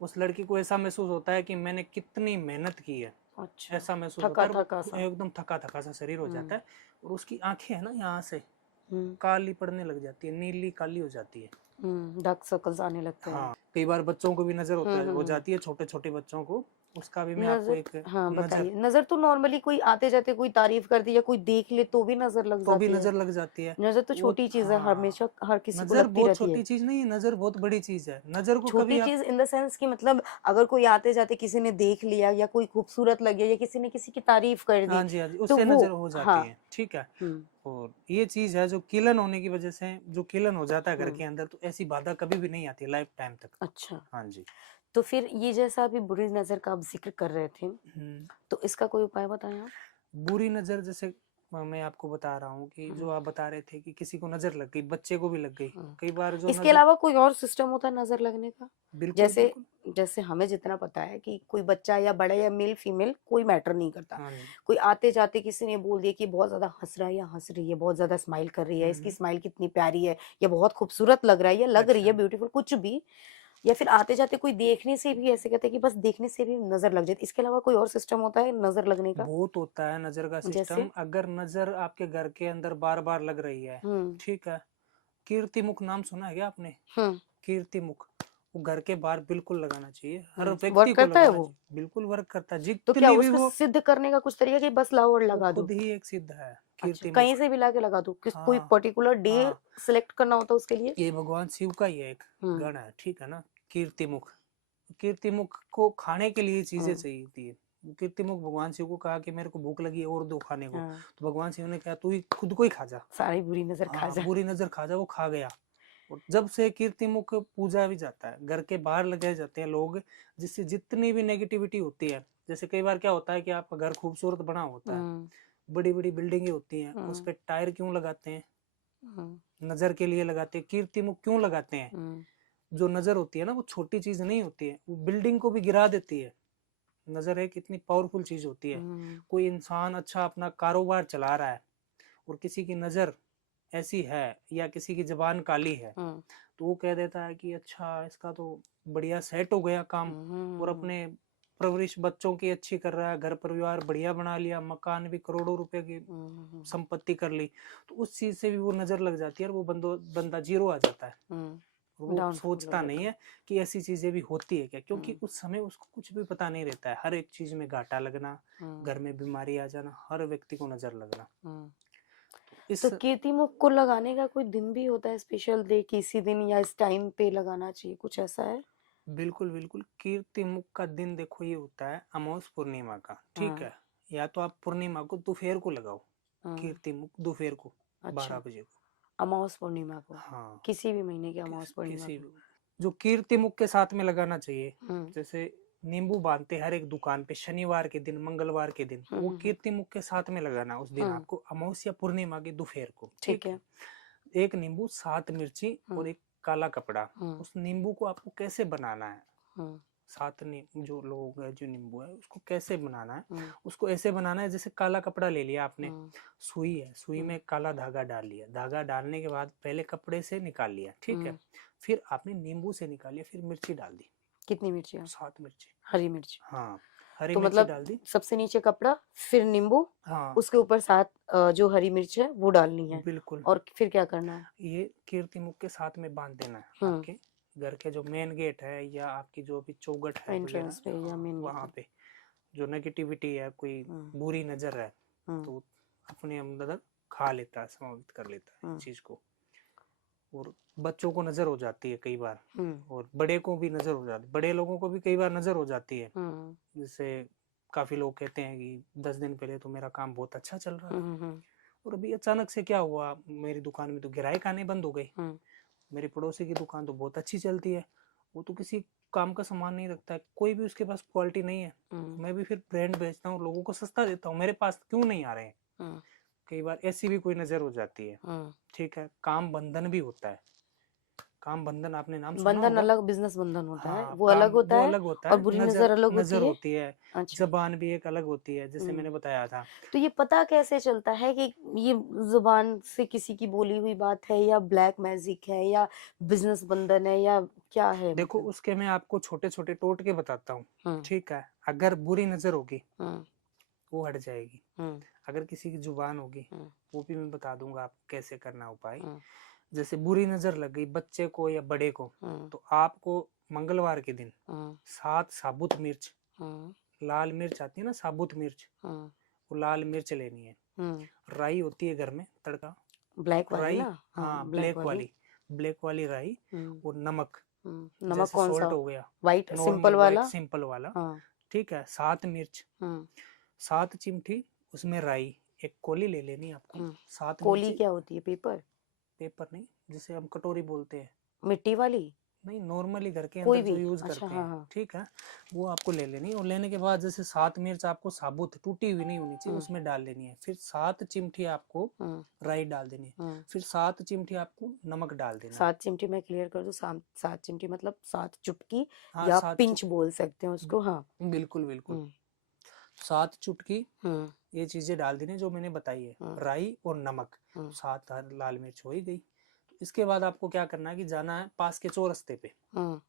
उस लड़की को ऐसा महसूस होता है कि मैंने कितनी मेहनत की है अच्छा, ऐसा महसूस थका होता है, थका सा। एकदम थका थका सा शरीर हो जाता है। और उसकी आंखें है ना यहाँ से हम्म काली पड़ने लग जाती है, नीली काली हो जाती है। डार्क सर्कल्स आने लगते हैं। हाँ, कई बार बच्चों को भी नजर होता है, हो हम्म जाती है, छोटे छोटे बच्चों को। उसका भी मैं आपको नजर, एक हाँ नजर, बताइए। नजर तो नॉर्मली कोई आते जाते कोई तारीफ कर दी या कोई देख ले तो भी नजर लग तो भी जाती है। नजर लग जाती है। नजर तो वो छोटी चीज है, हाँ, हमेशा हर किसी को नजर लगती बहुत रहती छोटी है। चीज नहीं है, नजर बहुत बड़ी चीज है। नजर को छोटी कभी आप, चीज इन द सेंस कि मतलब अगर कोई आते जाते किसी ने देख लिया या कोई खूबसूरत लगे या किसी ने किसी की तारीफ कर दी हाँ जी हाँ जी, तो उससे वो, नजर हो जाती हाँ। है, ठीक है। हम्म और ये चीज है जो किलन होने की वजह से, जो किलन हो जाता है घर हम्म के अंदर, तो ऐसी बाधा कभी भी नहीं आती लाइफ टाइम तक। अच्छा, हाँ जी। तो फिर ये जैसा अभी बुरी नजर का आप जिक्र कर रहे थे, हम्म, तो इसका कोई उपाय बताएं आप। बुरी नजर जैसे मैं आपको बता रहा हूँ कि जो हम्म आप बता रहे थे कि किसी को नजर लग गई, बच्चे को भी लग गई। हम्म। कई बार जो इसके नजर, अलावा कोई और सिस्टम होता है नजर लगने का? बिल्कुल जैसे बिल्कुल। जैसे हमें जितना पता है कि कोई बच्चा या बड़ा या मेल फीमेल कोई मैटर नहीं करता। हाँ जी। कोई आते जाते किसी ने बोल दिया कि बहुत ज्यादा हंस रहा है या हंस रही है, बहुत ज्यादा स्माइल कर रही है, इसकी हम्म, स्माइल कितनी प्यारी है, या बहुत खूबसूरत लग रहा है या लग रही है अच्छा, ब्यूटीफुल, कुछ भी। या फिर आते जाते कोई देखने से भी ऐसे कहते हैं कि बस देखने से भी नजर लग जाती है। इसके अलावा कोई और सिस्टम होता है नजर लगने का? बहुत होता है नजर का जैसे सिस्टम। अगर नजर आपके घर के अंदर बार बार लग रही है, हम्म ठीक है, कीर्तिमुख नाम सुना है क्या आपने? हम्म कीर्तिमुख, वो घर के बाहर बिल्कुल लगाना चाहिए, हर व्यक्ति वर्क को करता है लगाना वो? चाहिए, बिल्कुल वर्क करता है। तो क्या जितनी भी उसको वो सिद्ध करने का कुछ तरीका कि बस लाओ और वो लगा दो? खुद ही एक सिद्ध है, अच्छा, कहीं कीर्तिमुख। से भी लाके लगा दो? किस कोई हाँ पर्टिकुलर डे हाँ, सिलेक्ट करना होता है उसके लिए? ये भगवान शिव का ही है एक हम्म गण है, ठीक है ना, कीर्तिमुख। कीर्तिमुख को खाने के लिए चीजें हम्म चाहिए थी। कीर्तिमुख भगवान शिव को कहा कि मेरे को भूख लगी है और दो खाने को। हाँ, तो भगवान शिव ने कहा तू ही खुद को ही खा जा। सारी बुरी नजर खा हाँ, जा। बुरी नजर खा जा, वो खा गया। और जब से कीर्तिमुख पूजा भी जाता है, घर के बाहर लगाए जाते हैं लोग, जिससे जितनी भी नेगेटिविटी होती है, जैसे कई बार क्या होता है कि आपका घर खूबसूरत बना होता है, हम्म बड़ी बड़ी बिल्डिंगें होती हैं, उस हम्म पे टायर क्यों लगाते हैं? हम्म नजर के लिए लगाते हैं। कीर्तिमुख क्यों लगाते हैं? हम्म जो नजर होती है ना, वो छोटी चीज नहीं होती है, वो बिल्डिंग को भी गिरा देती है। नजर एक इतनी पावरफुल चीज होती है। हम्म कोई इंसान अच्छा अपना कारोबार चला रहा है और किसी की नजर ऐसी है या किसी की जबान काली है, हम्म तो वो कह देता है कि अच्छा इसका तो बढ़िया सेट हो गया काम, और हम्म अपने परवरिश बच्चों की अच्छी कर रहा है, घर परिवार बढ़िया बना लिया, मकान भी करोड़ों रुपए की संपत्ति कर ली, तो उस चीज से भी वो नजर लग जाती है और वो बंदा जीरो आ जाता है। वो डाउनफॉल हो सोचता जाता नहीं है। है कि ऐसी चीजें भी होती है क्या, क्योंकि हम्म उस समय उसको कुछ भी पता नहीं रहता है। हर एक चीज में घाटा लगना, हम्म घर में बीमारी आ जाना, हर व्यक्ति को नजर लगना। हम्म। तो इस, तो कीर्तिमुख को लगाने का कोई दिन भी होता है स्पेशल डे कि इसी दिन या इस टाइम पे लगाना चाहिए, कुछ ऐसा है? बिल्कुल बिल्कुल, कीर्तिमुख का दिन देखो ये होता है अमावस पूर्णिमा का, ठीक हाँ है। या तो आप पूर्णिमा को दोपहर को लगाओ, हाँ। कीर्तिमुख दोपहर को अच्छा, 12 बजे को। अमावस पूर्णिमा को? हाँ, किसी भी महीने की अमावस पूर्णिमा किसी को? भी, जो कीर्तिमुख के साथ में लगाना चाहिए, हम्म जैसे नींबू बांधते हर एक दुकान पे शनिवार के दिन, मंगलवार के दिन, हम्म वो हम्म हम्म कीर्तिमुख के साथ में लगाना उस दिन हम्म, आपको, अमावस्या पूर्णिमा की दोपहर को, ठीक ठीक है। है। एक नींबू, 7 मिर्ची और हम्म एक काला कपड़ा। हम्म उस नींबू को आपको कैसे बनाना है, हम्म 7 जो लोग है, जो नींबू है उसको कैसे बनाना है? हम्म उसको ऐसे बनाना है जैसे काला कपड़ा ले लिया आपने, हम्म सुई है, सुई हम्म में काला धागा डाल लिया, धागा डालने के बाद पहले कपड़े से निकाल लिया, ठीक है। हम्म। फिर आपने नींबू से निकालिया, फिर मिर्ची डाल दी, कितनी मिर्चियाँ? 7 मिर्ची। हरी मिर्च? हाँ, हरी तो मिर्ची मतलब डाल दी। सबसे नीचे कपड़ा, फिर नींबू, हाँ, उसके ऊपर सात जो हरी मिर्च है वो डालनी है, बिल्कुल। और फिर क्या करना है? ये कीर्तिमुख के साथ में बांध देना है हम्म आपके घर के जो मेन गेट है, या आपकी जो भी चौगट है वगैरह, एंट्रेंस पे या हाँ मेन गेट वहां पे? पे। जो नेगेटिविटी है, कोई हम्म बुरी नजर है, हम्म तो अपने अंदर खा लेता है, समावित कर लेता है हम्म इस चीज को। और बच्चों को नजर हो जाती है कई बार, हम्म और बड़े को भी नजर हो जाती है, बड़े लोगों को भी कई बार नजर हो जाती है। हम्म जैसे काफी लोग कहते हैं कि 10 दिन पहले तो मेरा काम बहुत अच्छा चल रहा था, हम्म और अभी अचानक से क्या हुआ, मेरी दुकान में तो ग्राहक आने बंद हो गई। हम्म मेरी पड़ोसी की दुकान तो बहुत अच्छी चलती है, वो तो किसी काम का सामान नहीं रखता है, कोई भी उसके पास क्वालिटी नहीं है। हम्म मैं भी फिर ब्रांड बेचता हूँ, लोगों को सस्ता देता हूँ, मेरे पास क्यों नहीं आ रहे हैं? हम्म कई बार ऐसी भी कोई नजर हो जाती है, हम्म ठीक है। काम बंधन भी होता है, काम बंधन आपने नाम सुना बंधन होगा। अलग, बिजनेस बंधन होता है, हाँ, वो काम अलग होता वो है। अलग होता और है, बुरी नजर नजर अलग नजर होती है। होती है, अच्छा। जबान भी एक अलग होती है, जैसे मैंने बताया था। तो ये पता कैसे चलता है कि ये जुबान से किसी की बोली हुई बात है, या ब्लैक मैजिक है, या बिजनेस बंधन है, या क्या है देखो मतलब? उसके मैं आपको छोटे छोटे टोटके बताता हूँ, हम्म ठीक है। अगर बुरी नजर होगी हम्म वो हट जाएगी, हम्म अगर किसी की जुबान होगी हम्म वो भी मैं बता दूंगा आपको कैसे करना उपाय। हम्म जैसे बुरी नजर लग गई बच्चे को या बड़े को, हम्म तो आपको मंगलवार के दिन हम्म 7 साबुत मिर्च, हम्म लाल मिर्च आती है ना साबुत मिर्च, हम्म वो लाल मिर्च लेनी है। हम्म राई होती है घर में तड़का, ब्लैक वाली राई, ना? हाँ, हाँ ब्लैक ब्लैक वाली। वाली, ब्लैक वाली राई। हम्म और नमक, नमक जैसे कौन सॉल्ट सा? हो गया, वाइट नॉर्मल सिंपल वाइट वाला? सिंपल वाला, हाँ। ठीक है। 7 मिर्च, हम्म 7 चिमटी उसमें राई, एक कोली ले लेनी है आपको, हम्म 7 कोली मिर्ची। क्या होती है? पेपर? पेपर नहीं, जिसे हम कटोरी बोलते हैं, मिट्टी वाली? नहीं नॉर्मली घर के कोई अंदर जो भी? यूज अच्छा, करते हाँ हैं, हाँ। ठीक है। वो आपको ले लेनी, और लेने के बाद जैसे 7 मिर्च आपको साबुत टूटी हुई नहीं होनी चाहिए, हम्म उसमें डाल लेनी है। फिर 7 चिमटी आपको हम्म राई डाल देनी है। हम्म फिर 7 चिमटी आपको नमक डाल देना है। 7 चिमटी मैं क्लियर कर दूं, 7 चिमटी मतलब 7 चुटकी, हाँ या 7 पिंच बोल सकते हैं उसको। हाँ। बिल्कुल बिल्कुल, हम्म 7 चुटकी हम्म ये चीजें डाल देनी जो मैंने बताई है, हम्म राई और नमक। हम्म 7 लाल मिर्च हो ही गई। तो इसके बाद आपको क्या करना है कि जाना है पास के चौरस्ते पे, हम्म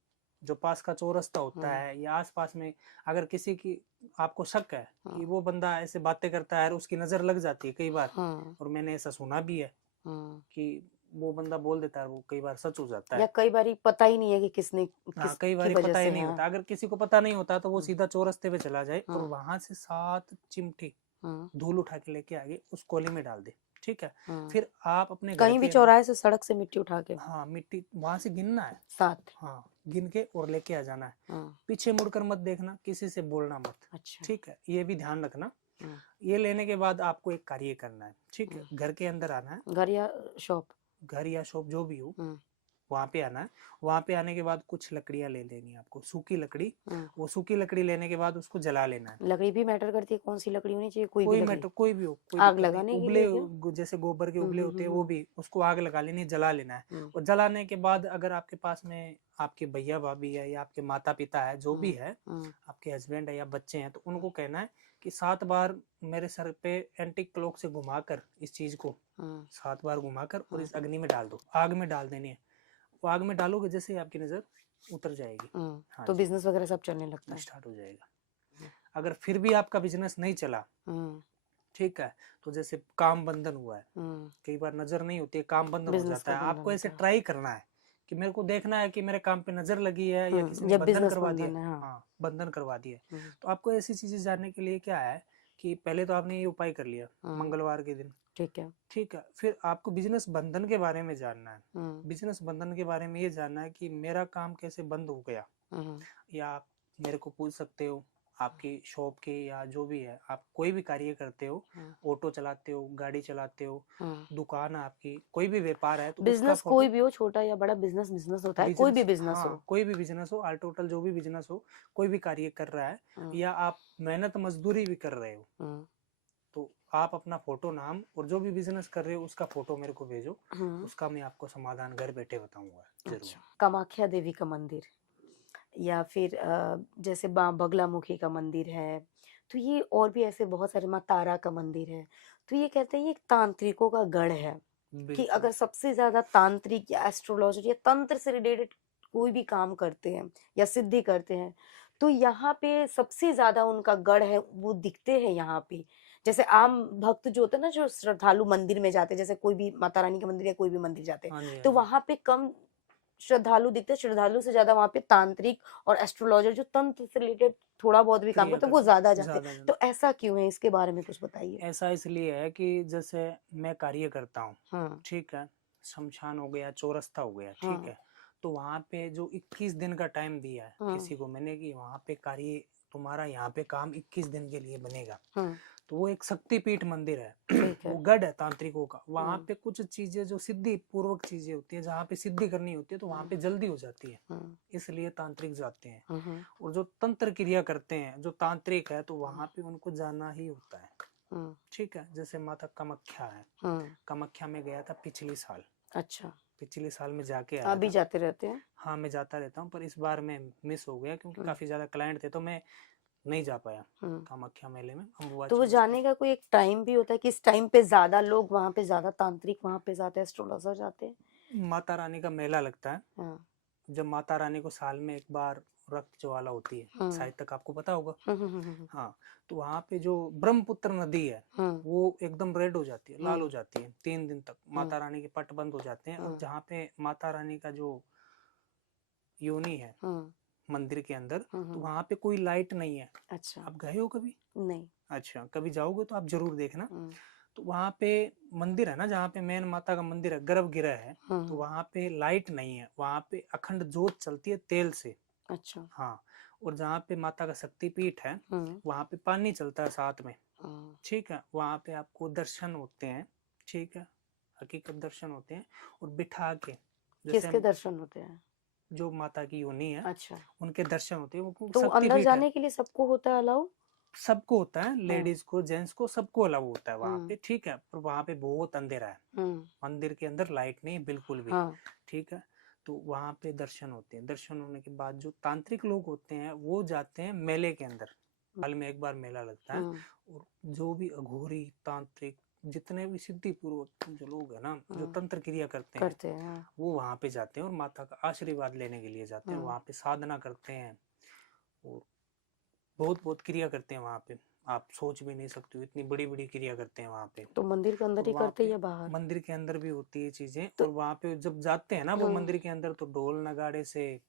जो पास का चौरस्ता होता हम्म है या आसपास में, अगर किसी की आपको शक है हम्म कि वो बंदा ऐसे बातें करता है और उसकी नजर लग जाती है कई बार, हम्म और मैंने ऐसा सुना भी है हम्म कि वो बंदा बोल देता है, वो कई बार सच हो जाता या है। कई बारी पता ही नहीं है कि किसने, हाँ कई किसकी बार वजह पता ही से। नहीं हाँ। होता, अगर किसी को पता नहीं होता तो वो हम्म सीधा चौरस्ते पे चला जाए और हम्म वहां से 7 चिमटी हम्म धूल उठा के लेके आगे उस कोली में डाल दे, ठीक है। हम्म फिर आप अपने घर कहीं भी के अंदर, चौराहे से, सड़क से मिट्टी उठा के? हाँ मिट्टी वहां से गिनना है, 7? हाँ गिन के और लेके आ जाना है। हम्म पीछे मुड़कर मत देखना, किसी से बोलना मत, अच्छा। ठीक है, ये भी ध्यान रखना। हम्म ये लेने के बाद आपको एक कार्य करना है, ठीक है। हम्म घर के अंदर आना है, घर या शॉप? घर या शॉप जो भी हो, हम्म वहां पे आना है। वहां पे आने के बाद कुछ लकड़ियां ले लेनी है आपको, सूखी लकड़ी। हम्म वो सूखी लकड़ी लेने के बाद उसको जला लेना है। लकड़ी भी मैटर करती है? कौन सी लकड़ी होनी चाहिए? कोई भी कोई लकड़ी? मैटर, कोई भी हो, कोई आग दिक्कत नहीं। लगाने के उबले लिए क्या? जैसे गोबर के उबले होते हैं वो भी, उसको आग लगा लेनी है, जला लेना है। हम्म और जलाने के बाद अगर आपके पास में आपके भैया भाभी है या आपके माता पिता है, जो भी है, हम्म आपके हस्बैंड है या बच्चे हैं, तो उनको कहना है कि 7 बार मेरे सर पे एंटी क्लॉक से घुमाकर इस चीज को हम्म 7 बार घुमाकर और इस हम्म अग्नि में डाल दो, आग में डाल देनी है। वो आग में डालोगे जैसे ही आपकी नजर उतर जाएगी, हाँ तो जी, बिजनेस वगैरह सब चलने लगता है? स्टार्ट हो जाएगा। अगर फिर भी आपका बिजनेस नहीं चला, हम्म ठीक है, तो जैसे काम बंधन हुआ है, हम्म कई बार नजर नहीं होती है, काम बंधन हो बिजनेस जाता का है, बंधन आपको ऐसे होता है। ट्राई करना है कि मेरे को देखना है कि मेरे काम पे नजर लगी है या किसी ने जब बंधन बिजनेस करवा दिया बंधन है। है। हाँ। हाँ बंधन करवा दिया है। हम्म तो आपको ऐसी चीजें जानने के लिए क्या है कि पहले तो आपने ये उपाय कर लिया हम्म मंगलवार के दिन, ठीक है। ठीक है। फिर आपको बिजनेस बंधन के बारे में जानना है। हम्म बिजनेस बंधन के बारे में ये जानना है कि मेरा काम कैसे बंद हो गया, हम्म या आप मेरे को पूछ सकते हो आपकी शॉप के या जो भी है, आप कोई भी कार्य करते हो, हम्म ऑटो चलाते हो, गाड़ी चलाते हो, हम्म दुकान है आपकी, कोई भी व्यापार है, तो उसका बिजनेस कोई फोटो। भी हो, छोटा या बड़ा, बिजनेस बिजनेस होता है, कोई भी बिजनेस, बिजनेस हाँ हो। कोई भी बिजनेस हो, ऑल टोटल जो भी बिजनेस हो, कोई भी कार्य कर रहा है, हम्म या आप मेहनत मजदूरी भी कर रहे हो, हम्म तो आप अपना फोटो नाम और जो भी बिजनेस कर रहे हो उसका फोटो मेरे को भेजो, हम्म उसका मैं आपको समाधान घर बैठे बताऊंगा जरूर। अच्छा। कामाख्या देवी का मंदिर, या फिर जैसे बगलामुखी का मंदिर है, तो ये और भी ऐसे बहुत सारे, माँ तारा का मंदिर है। तो ये कहते हैं ये एक तांत्रिकों का गढ़ है, कि बिल्कुल अगर सबसे ज्यादा तांत्रिक या एस्ट्रोलॉजर या तंत्र से रिलेटेड कोई भी काम करते हैं या सिद्धि करते हैं, तो यहाँ पे सबसे ज्यादा उनका गढ़ है, वो दिखते हैं यहाँ पे। जैसे आम भक्त जो होते हैं ना, जो श्रद्धालु मंदिर में जाते हैं, जैसे कोई भी माता रानी के मंदिर या कोई भी मंदिर जाते हैं, हाँ जी हाँ तो जी, वहां पे कम श्रद्धालु दिखते हैं, श्रद्धालु से ज्यादा वहां पे तांत्रिक और एस्ट्रोलॉजर जो तंत्र से रिलेटेड थोड़ा बहुत भी काम क्रिया करते हैं, वो करते ज्यादा जाते ज्यादा हैं। ज्यादा। तो ऐसा क्यों है? इसके बारे में कुछ बताइए। ऐसा इसलिए है कि जैसे मैं कार्य करता हूँ, हाँ ठीक है, शमशान हो गया, चौरस्ता हो गया, ठीक हाँ है, तो वहां पे जो 21 दिन का टाइम दिया है हाँ किसी को मैंने कि वहां पे कार्य तुम्हारा यहाँ पे काम 21 दिन के लिए बनेगा, हाँ तो वो एक शक्तिपीठ मंदिर है ठीक वो है। गढ़ है तांत्रिकों का। वहां हम्म पे कुछ चीजें जो सिद्धि पूर्वक चीजें होती है, जहाँ पे सिद्धि करनी होती है, तो वहां पे जल्दी हो जाती है, हम्म इसलिए तांत्रिक जाते हैं। हम्म और जो तंत्र क्रिया करते हैं, जो तांत्रिक है, तो वहां पे उनको जाना ही होता है, हम्म ठीक है। जैसे माता कामाख्या है, हम्म कामाख्या में गया था पिछली साल, अच्छा। पिछले साल में जाके आया अभी था। जाते रहते हैं? हाँ मैं जाता रहता हूँ, पर इस बार मैं मिस हो गया क्योंकि हम्म। काफी ज्यादा क्लाइंट थे, तो मैं नहीं जा पाया हम्म। कामाख्या मेले में, तो अम्बुबाची वो में। जाने का कोई एक टाइम भी होता है कि इस टाइम पे ज्यादा लोग वहां पे, ज्यादा तांत्रिक वहां पे जाते हैं, एस्ट्रोलॉजर जाते हैं? माता रानी का मेला लगता है, हाँ। जब माता रानी को साल में एक बार रक्त ज्वाला होती है, हम्म। शायद तक आपको पता होगा। हम्म। हाँ, तो वहां पे जो ब्रह्मपुत्र नदी है हम्म। वो एकदम रेड हो जाती है, लाल हो हम्म। जाती है 3 दिन तक, माता रानी के पट बंद हो जाते हैं। और हम्म। जहाँ पे माता रानी का जो योनि है हम्म। मंदिर के अंदर, तो हम्म। वहां पे कोई लाइट नहीं है। अच्छा। आप गए हो कभी? नहीं। अच्छा, कभी जाओगे तो आप जरूर देखना। हम्म। तो वहां पे मंदिर है ना, जहाँ पे मेन माता का मंदिर है, गर्भगृह है, तो हम्म। वहां पे लाइट नहीं है, वहां पे अखंड जोत चलती है तेल से। अच्छा। हाँ, और जहाँ पे माता का शक्तिपीठ है हम्म। वहां पे पानी चलता है साथ में। हम्म। ठीक है, वहां पे आपको दर्शन होते हैं। ठीक है, हकीकत दर्शन होते हैं। और बिठा के, जैसे किसके दर्शन होते हैं? जो माता की योनि है अच्छा। उनके दर्शन होते हैं, वो तो अंदर शक्तिपीठ है। जाने के लिए सबको होता है अलाउ? सबको होता है, हम्म। लेडीज को जेंट्स को सबको अलाउ होता है वहां हम्म। पे। ठीक है, पर वहां पे बहुत अंधेरा है, हम्म। मंदिर के अंदर लाइट नहीं है बिल्कुल भी। हाँ। ठीक है, तो वहां पे दर्शन होते हैं। दर्शन होने के बाद जो तांत्रिक लोग होते हैं वो जाते हैं मेले के अंदर। साल में एक बार मेला लगता है, हम्म। और जो भी अघोरी तांत्रिक जितने भी सिद्धि पूर्वक जो लोग है ना, जो तंत्र क्रिया करते हैं, करते हैं, हाँ। वो वहां पे जाते हैं और माता का आशीर्वाद लेने के लिए जाते हैं। वहां पे साधना करते हैं और बहुत बहुत क्रिया करते हैं वहां पे। आप सोच भी नहीं सकते हो, इतनी बड़ी बड़ी क्रिया करते हैं वहां पे। तो मंदिर के अंदर और ही वहां करते हैं पे या बाहर? मंदिर के अंदर भी होती है चीजें, तो और वहां पे जब जाते हैं ना वो हम्म। मंदिर के अंदर, तो ढोल नगाड़े से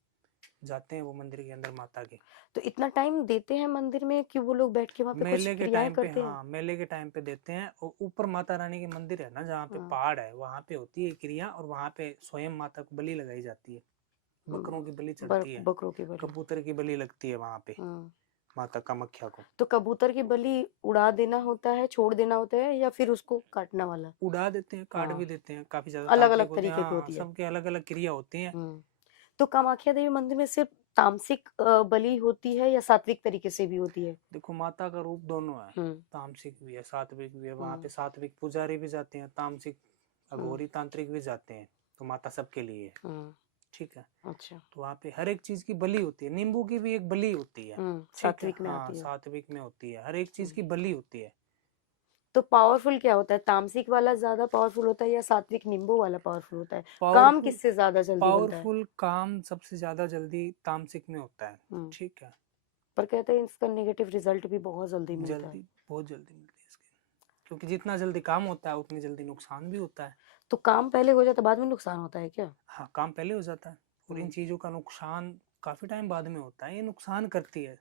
जाते हैं वो मंदिर के अंदर माता के। तो इतना टाइम देते हैं मंदिर में कि वो लोग बैठ के वहां पे कुछ मेले के क्रियाएं टाइम पे, करते हैं? हाँ मेले के टाइम पे देते हैं। और ऊपर माता रानी के मंदिर है ना, जहाँ पे हाँ। पहाड़ है, वहां पे होती है क्रिया, और वहां पे स्वयं माता को बलि लगाई जाती है, बकरों की बलि चढ़ती है, बकरों की बलि। कबूतर की बलि लगती है वहां पे हम्म। माता कामाख्या को। तो कबूतर की बलि उड़ा देना होता है, छोड़ देना होता है, या फिर उसको काटना वाला? उड़ा देते हैं, काट हाँ। भी देते हैं, काफी ज्यादा अलग तांत्रिक अलग होते हैं। तरीके की हाँ, होती है। सबके अलग अलग क्रिया होती हैं। हम्म। तो कामाख्या देवी मंदिर में सिर्फ तामसिक बलि होती है या सात्विक तरीके से भी होती है? देखो, माता का रूप दोनों है, हम्म। तामसिक भी है सात्विक भी है। वहां हम्म। पे सात्विक पुजारी भी जाते हैं, तामसिक हम्म। अघोरी तांत्रिक भी जाते हैं, तो माता सबके लिए है। हम्म। ठीक है, अच्छा। तो वहां पे हर एक चीज की बलि होती है, नींबू की भी एक बलि होती है। ठीक है, सात्विक में हाँ आती है। सात्विक में होती है, हर एक चीज हम्म। की बलि होती है। तो पावरफुल क्या होता है, तामसिक वाला ज्यादा पावरफुल होता है या सात्विक नींबू वाला पावरफुल होता है? काम पावरफुल, किससे ज्यादा जल्दी बनता है? पावरफुल काम सबसे ज्यादा जल्दी तामसिक में होता है। हम्म। ठीक है, पर कहते हैं इसका नेगेटिव रिजल्ट भी बहुत जल्दी मिलता है। जल्दी, बहुत जल्दी मिलती है इसकी, क्योंकि जितना जल्दी काम होता है उतनी जल्दी नुकसान भी होता है। तो काम पहले हो जाता है बाद में नुकसान होता है क्या? हाँ, काम पहले हो जाता है, और इन हम्म। चीजों का नुकसान काफी टाइम बाद में होता है, ये नुकसान करती है।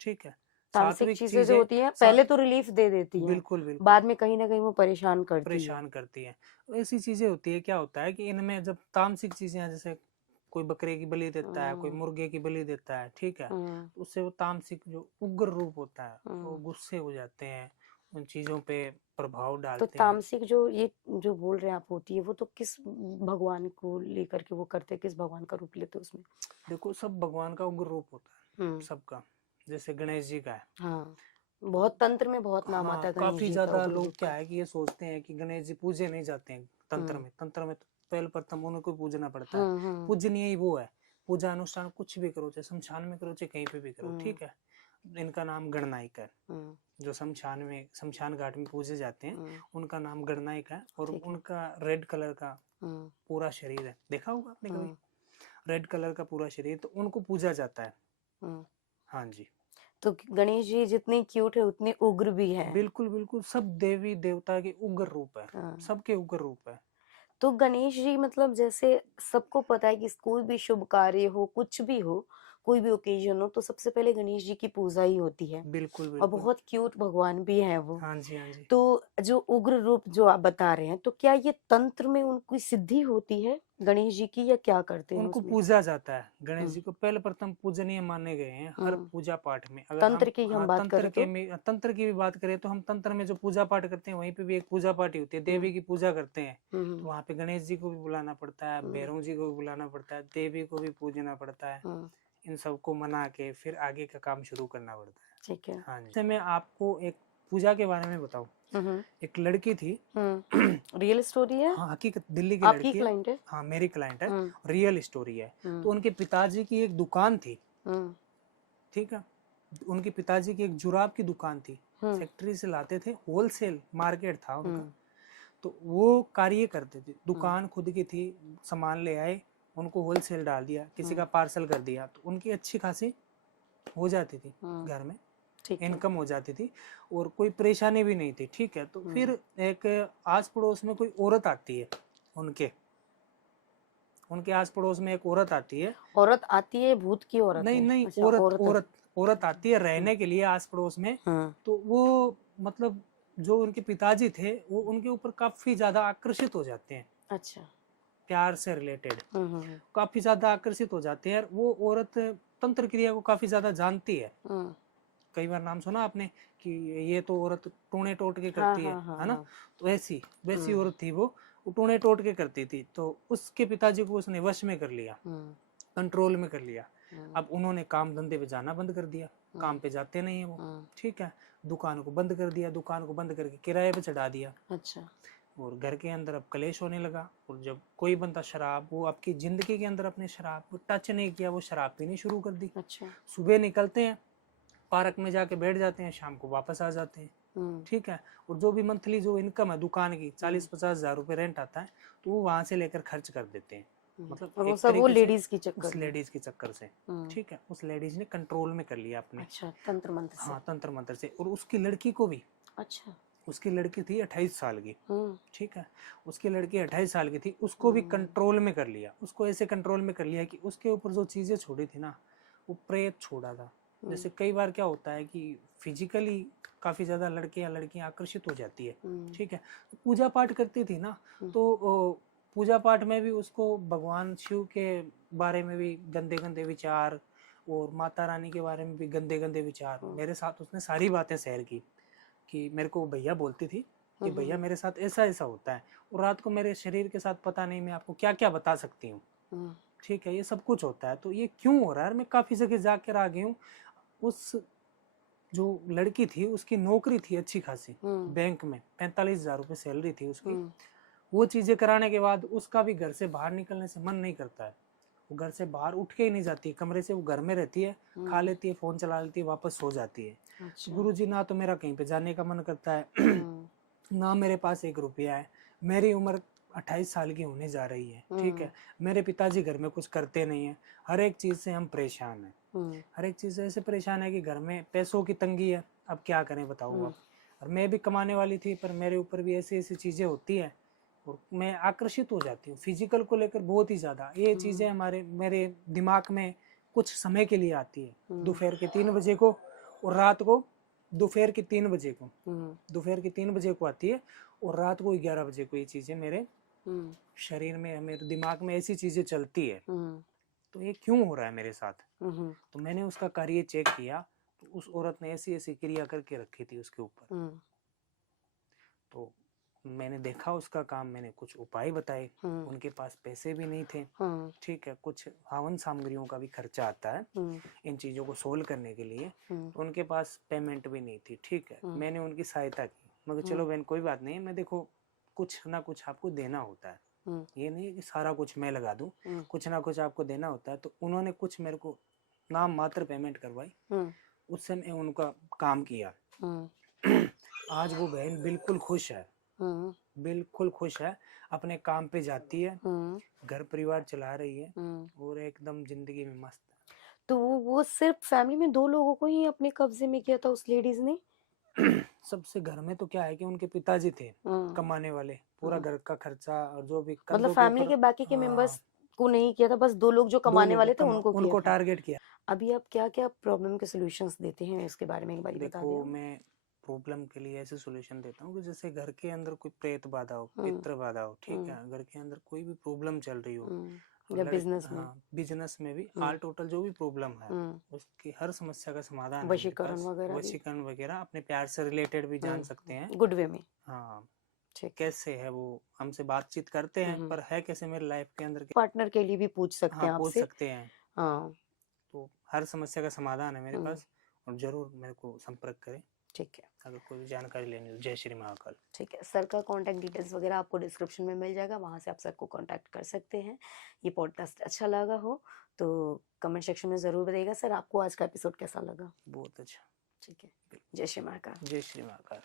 ठीक है, तामसिक सात्विक चीजें जो चीजें होती हैं पहले तो रिलीफ दे देती हैं, बिल्कुल बिल्कुल बाद में कहीं ना कहीं वो परेशान करती है। परेशान करती है। ऐसी चीजें होती है, क्या होता है कि इनमें जब तामसिक चीजें हैं, जैसे कोई बकरे की बलि देता है, कोई हम्म। मुर्गे की बलि देता है, ठीक है, हम्म। तो उससे वो तामसिक जो उग्र रूप होता है वो हम्म। गुस्से हो जाते हैं, उन चीजों पे प्रभाव तो डालते हैं। तामसिक जो ये जो बोल रहे हैं आप होती है, वो तो किस भगवान को लेकर के वो करते हैं, किस भगवान का रूप लेते हैं उसमें? देखो, सब भगवान का उग्र रूप होता है हम्म। सबका, जैसे गणेश जी का है। हाँ। बहुत तंत्र में बहुत नाम आता हाँ, है गणेश काफी जी का, ज्यादा उग्र लोग रूप क्या का। है कि ये सोचते हैं कि गणेश जी पूजे नहीं जाते हैं तंत्र हम्म। में। तंत्र में तो पहले प्रथम उनको पूजना पड़ता है, हम्म। पूजनीय ही वो है। पूजा अनुष्ठान कुछ भी करो, चाहे शमशान में करो चाहे कहीं पे भी करो, हम्म। ठीक है। इनका नाम गणनायक है, हम्म। जो शमशान में, शमशान घाट में पूजे जाते हैं, हम्म। उनका नाम गणनायक है। और ठीक है। उनका रेड कलर का हम्म। पूरा शरीर है, देखा होगा आपने कभी, हम्म। रेड कलर का पूरा शरीर, तो उनको पूजा जाता है। हम्म। हाँ जी, तो गणेश जी जितने क्यूट है उतने उग्र भी है। बिल्कुल बिल्कुल, सब देवी देवता के उग्र रूप है, हाँ। सबके उग्र रूप है। तो गणेश जी मतलब जैसे सबको पता है कि कोई भी शुभ कार्य हो, कुछ भी हो, कोई भी ओकेजन हो, तो सबसे पहले गणेश जी की पूजा ही होती है। बिल्कुल और बिल्कुल, बहुत क्यूट भगवान भी है वो। हाँ जी हाँ जी। तो जो उग्र रूप जो आप बता रहे हैं, तो क्या ये तंत्र में उनकी सिद्धि होती है गणेश जी की, या क्या करते हैं उनको उसमें? पूजा जाता है, गणेश हम्म। जी को पहले प्रथम पूजनीय माने गए हैं हर हम्म। पूजा पाठ में। अगर हम, तंत्र की हम हाँ, बात तंत्र करें के तो? में, तंत्र की भी बात करें तो हम तंत्र में जो पूजा पाठ करते हैं वहीं पे भी एक पूजा पाठ ही होती है, हम्म। देवी की पूजा करते हैं। हम्म। तो वहाँ पे गणेश जी को भी बुलाना पड़ता है, हम्म। भैरव जी को भी बुलाना पड़ता है, देवी को भी पूजना पड़ता है। हम्म। इन सबको मना के फिर आगे का काम शुरू करना पड़ता है। ठीक है। हाँ जी, जैसे मैं आपको एक पूजा के बारे में बताऊं, एक लड़की थी। रियल स्टोरी है? हाँ, हकीकत, दिल्ली की आपकी लड़की क्लाइंट है? हाँ, मेरी क्लाइंट है, रियल स्टोरी है। तो उनके पिताजी की एक दुकान थी, ठीक है, उनके पिताजी की एक जुराब की दुकान थी, फैक्ट्री से लाते थे, होलसेल मार्केट था उनका। तो वो कार्य करते थे, दुकान खुद की थी, सामान ले आए, उनको होलसेल डाल दिया, किसी का पार्सल कर दिया, तो उनकी अच्छी खासी हो जाती थी घर में, इनकम हो जाती थी, और कोई परेशानी भी नहीं थी, ठीक है। तो फिर एक आस पड़ोस में कोई औरत आती है, उनके आस पड़ोस में एक औरत आती है। औरत आती है? भूत की औरत? नहीं है? नहीं, अच्छा, औरत आती है रहने के लिए आस पड़ोस में। तो वो मतलब जो उनके पिताजी थे वो उनके ऊपर काफी ज्यादा आकर्षित हो जाते हैं। अच्छा। प्यार से रिलेटेड काफी ज्यादा आकर्षित हो जाते हैं। वो औरत तंत्र क्रिया को काफी ज्यादा जानती है। कई बार नाम सुना आपने कि ये तो औरत टूणे टोट के करती है ना। तो वैसी औरत थी वो टूणे टोट के करती थी। तो उसके पिताजी को उसने वश में कर लिया, कंट्रोल में कर लिया। अब उन्होंने काम धंधे पे जाना बंद कर दिया, काम पे जाते नहीं है वो, ठीक है। दुकान को बंद कर दिया, दुकान को बंद करके किराए पे चढ़ा दिया। अच्छा। और घर के अंदर अब कलेश होने लगा। और जब कोई बंदा शराब, वो आपकी जिंदगी के अंदर अपने शराब को टच नहीं किया, वो शराब पीनी शुरू कर दी। अच्छा। सुबह निकलते हैं, पार्क में जाके बैठ जाते हैं, शाम को वापस आ जाते हैं, ठीक है। और जो भी मंथली जो इनकम है दुकान की 40-50 हजार रुपए रेंट आता है, तो वो वहां से लेकर खर्च कर देते हैं। मतलब वो सब वो लेडीज की चक्कर, उस लेडीज के चक्कर से, ठीक है। उस लेडीज ने कंट्रोल में कर लिया अपने। अच्छा, तंत्र मंत्र से? हाँ, तंत्र मंत्र से। और उसकी लड़की को भी। अच्छा। उसकी लड़की थी 28 साल की, ठीक है। उसकी लड़की 28 साल की थी, उसको भी कंट्रोल में कर लिया। उसको ऐसे कंट्रोल में कर लिया कि उसके ऊपर जो चीजें छोड़ी थी ना, वो प्रेत छोड़ा था। जैसे कई बार क्या होता है कि फिजिकली काफी ज्यादा लड़कियां आकर्षित हो जाती है, ठीक है। तो पूजा पाठ करती थी ना, तो पूजा पाठ में भी उसको भगवान शिव के बारे में भी गंदे गंदे विचार, और माता रानी के बारे में भी गंदे गंदे विचार। मेरे साथ उसने सारी बातें शेयर की, कि मेरे को भैया बोलती थी कि भैया मेरे साथ ऐसा ऐसा होता है, और रात को मेरे शरीर के साथ पता नहीं मैं आपको क्या क्या बता सकती हूँ, ठीक है, ये सब कुछ होता है। तो ये क्यों हो रहा है? मैं काफी जगह जाकर आ गई हूँ। उस जो लड़की थी उसकी नौकरी थी अच्छी खासी, बैंक में 45,000 रुपये सैलरी थी उसकी। वो चीजें कराने के बाद उसका भी घर से बाहर निकलने से मन नहीं करता है। वो घर से बाहर उठ के ही नहीं जाती, कमरे से वो घर में रहती है, खा लेती है, फोन चला लेती है, वापस सो जाती है। अच्छा। गुरुजी, ना तो मेरा कहीं पे जाने का मन करता है ना मेरे पास 1 रुपया है। मेरी उम्र 28 साल की होने जा रही है, ठीक है। मेरे पिताजी घर में कुछ करते नहीं है, हर एक चीज से हम परेशान हैं। हर एक चीज से ऐसे परेशान है कि घर में पैसों की तंगी है। अब क्या करें बताओ आप। और मैं भी कमाने वाली थी, पर मेरे ऊपर भी ऐसी ऐसी चीजें होती है, और मैं आकर्षित हो जाती हूँ फिजिकल को लेकर बहुत ही ज्यादा। ये चीजें मेरे दिमाग में कुछ समय के लिए आती है, दोपहर के 3 बजे को, और रात को दोपहर के 3 बजे को, दोपहर के 3 बजे को आती है, और रात को 11 बजे को ये चीजें मेरे शरीर में, मेरे दिमाग में ऐसी चीजें चलती है। तो ये क्यों हो रहा है मेरे साथ? तो मैंने उसका कार्य चेक किया, तो उस औरत ने ऐसी ऐसी क्रिया करके रखी थी उसके ऊपर। तो मैंने देखा उसका काम, मैंने कुछ उपाय बताए। उनके पास पैसे भी नहीं थे, ठीक है। कुछ हवन सामग्रियों का भी खर्चा आता है इन चीजों को सोल्व करने के लिए। तो उनके पास पेमेंट भी नहीं थी, ठीक है। मैंने उनकी सहायता की, मगर चलो बहन कोई बात नहीं, मैं देखो कुछ ना कुछ आपको देना होता है, ये नहीं है कि सारा कुछ मैं लगा दूं, कुछ ना कुछ आपको देना होता है। तो उन्होंने कुछ मेरे को नाम मात्र पेमेंट करवाई, उससे मैं उनका काम किया। आज वो बहन बिल्कुल खुश है, बिल्कुल खुश है, अपने काम पे जाती है, घर परिवार चला रही है, और एकदम जिंदगी में मस्त है। तो वो सिर्फ फैमिली में 2 लोगों को ही अपने कब्जे में किया था उस लेडीज ने? सबसे घर में तो क्या है कि उनके पिताजी थे कमाने वाले, पूरा घर का खर्चा और जो भी मतलब फैमिली के बाकी के मेंबर्स को नहीं किया था, बस 2 लोग जो कमाने वाले थे उनको किया था। टारगेट किया। अभी आप क्या क्या प्रॉब्लम के सॉल्यूशंस देते हैं, इसके बारे में एक बार बता दीजिए। देखो, मैं प्रॉब्लम के लिए ऐसे सॉल्यूशन देता हूँ कि जैसे घर के अंदर कोई प्रेत बाधा हो, पितृ बाधा हो, ठीक है, घर के अंदर कोई भी प्रॉब्लम चल रही हो, या बिजनेस में, बिजनेस में भी ऑल टोटल जो भी प्रॉब्लम है उसकी हर समस्या का समाधान, वशीकरण वगैरह अपने प्यार से रिलेटेड भी जान सकते हैं, गुड वे में। हाँ, कैसे है वो हमसे बातचीत करते हैं, पर है कैसे मेरे लाइफ के अंदर, पार्टनर के लिए भी पूछ सकते हैं आपसे, पूछ सकते हैं। हाँ, तो हर समस्या का समाधान है मेरे पास, और जरूर मेरे को संपर्क करें। ठीक है, अगर कोई भी जानकारी लेनी हो। जय श्री महाकाल। ठीक है। सर का कॉन्टैक्ट डिटेल्स वगैरह आपको डिस्क्रिप्शन में मिल जाएगा, वहां से आप सर को कॉन्टैक्ट कर सकते हैं। ये पॉडकास्ट अच्छा लगा हो तो कमेंट सेक्शन में जरूर बताइएगा। सर आपको आज का एपिसोड कैसा लगा? बहुत अच्छा। ठीक है, जय श्री महाकाल। जय श्री महाकाल।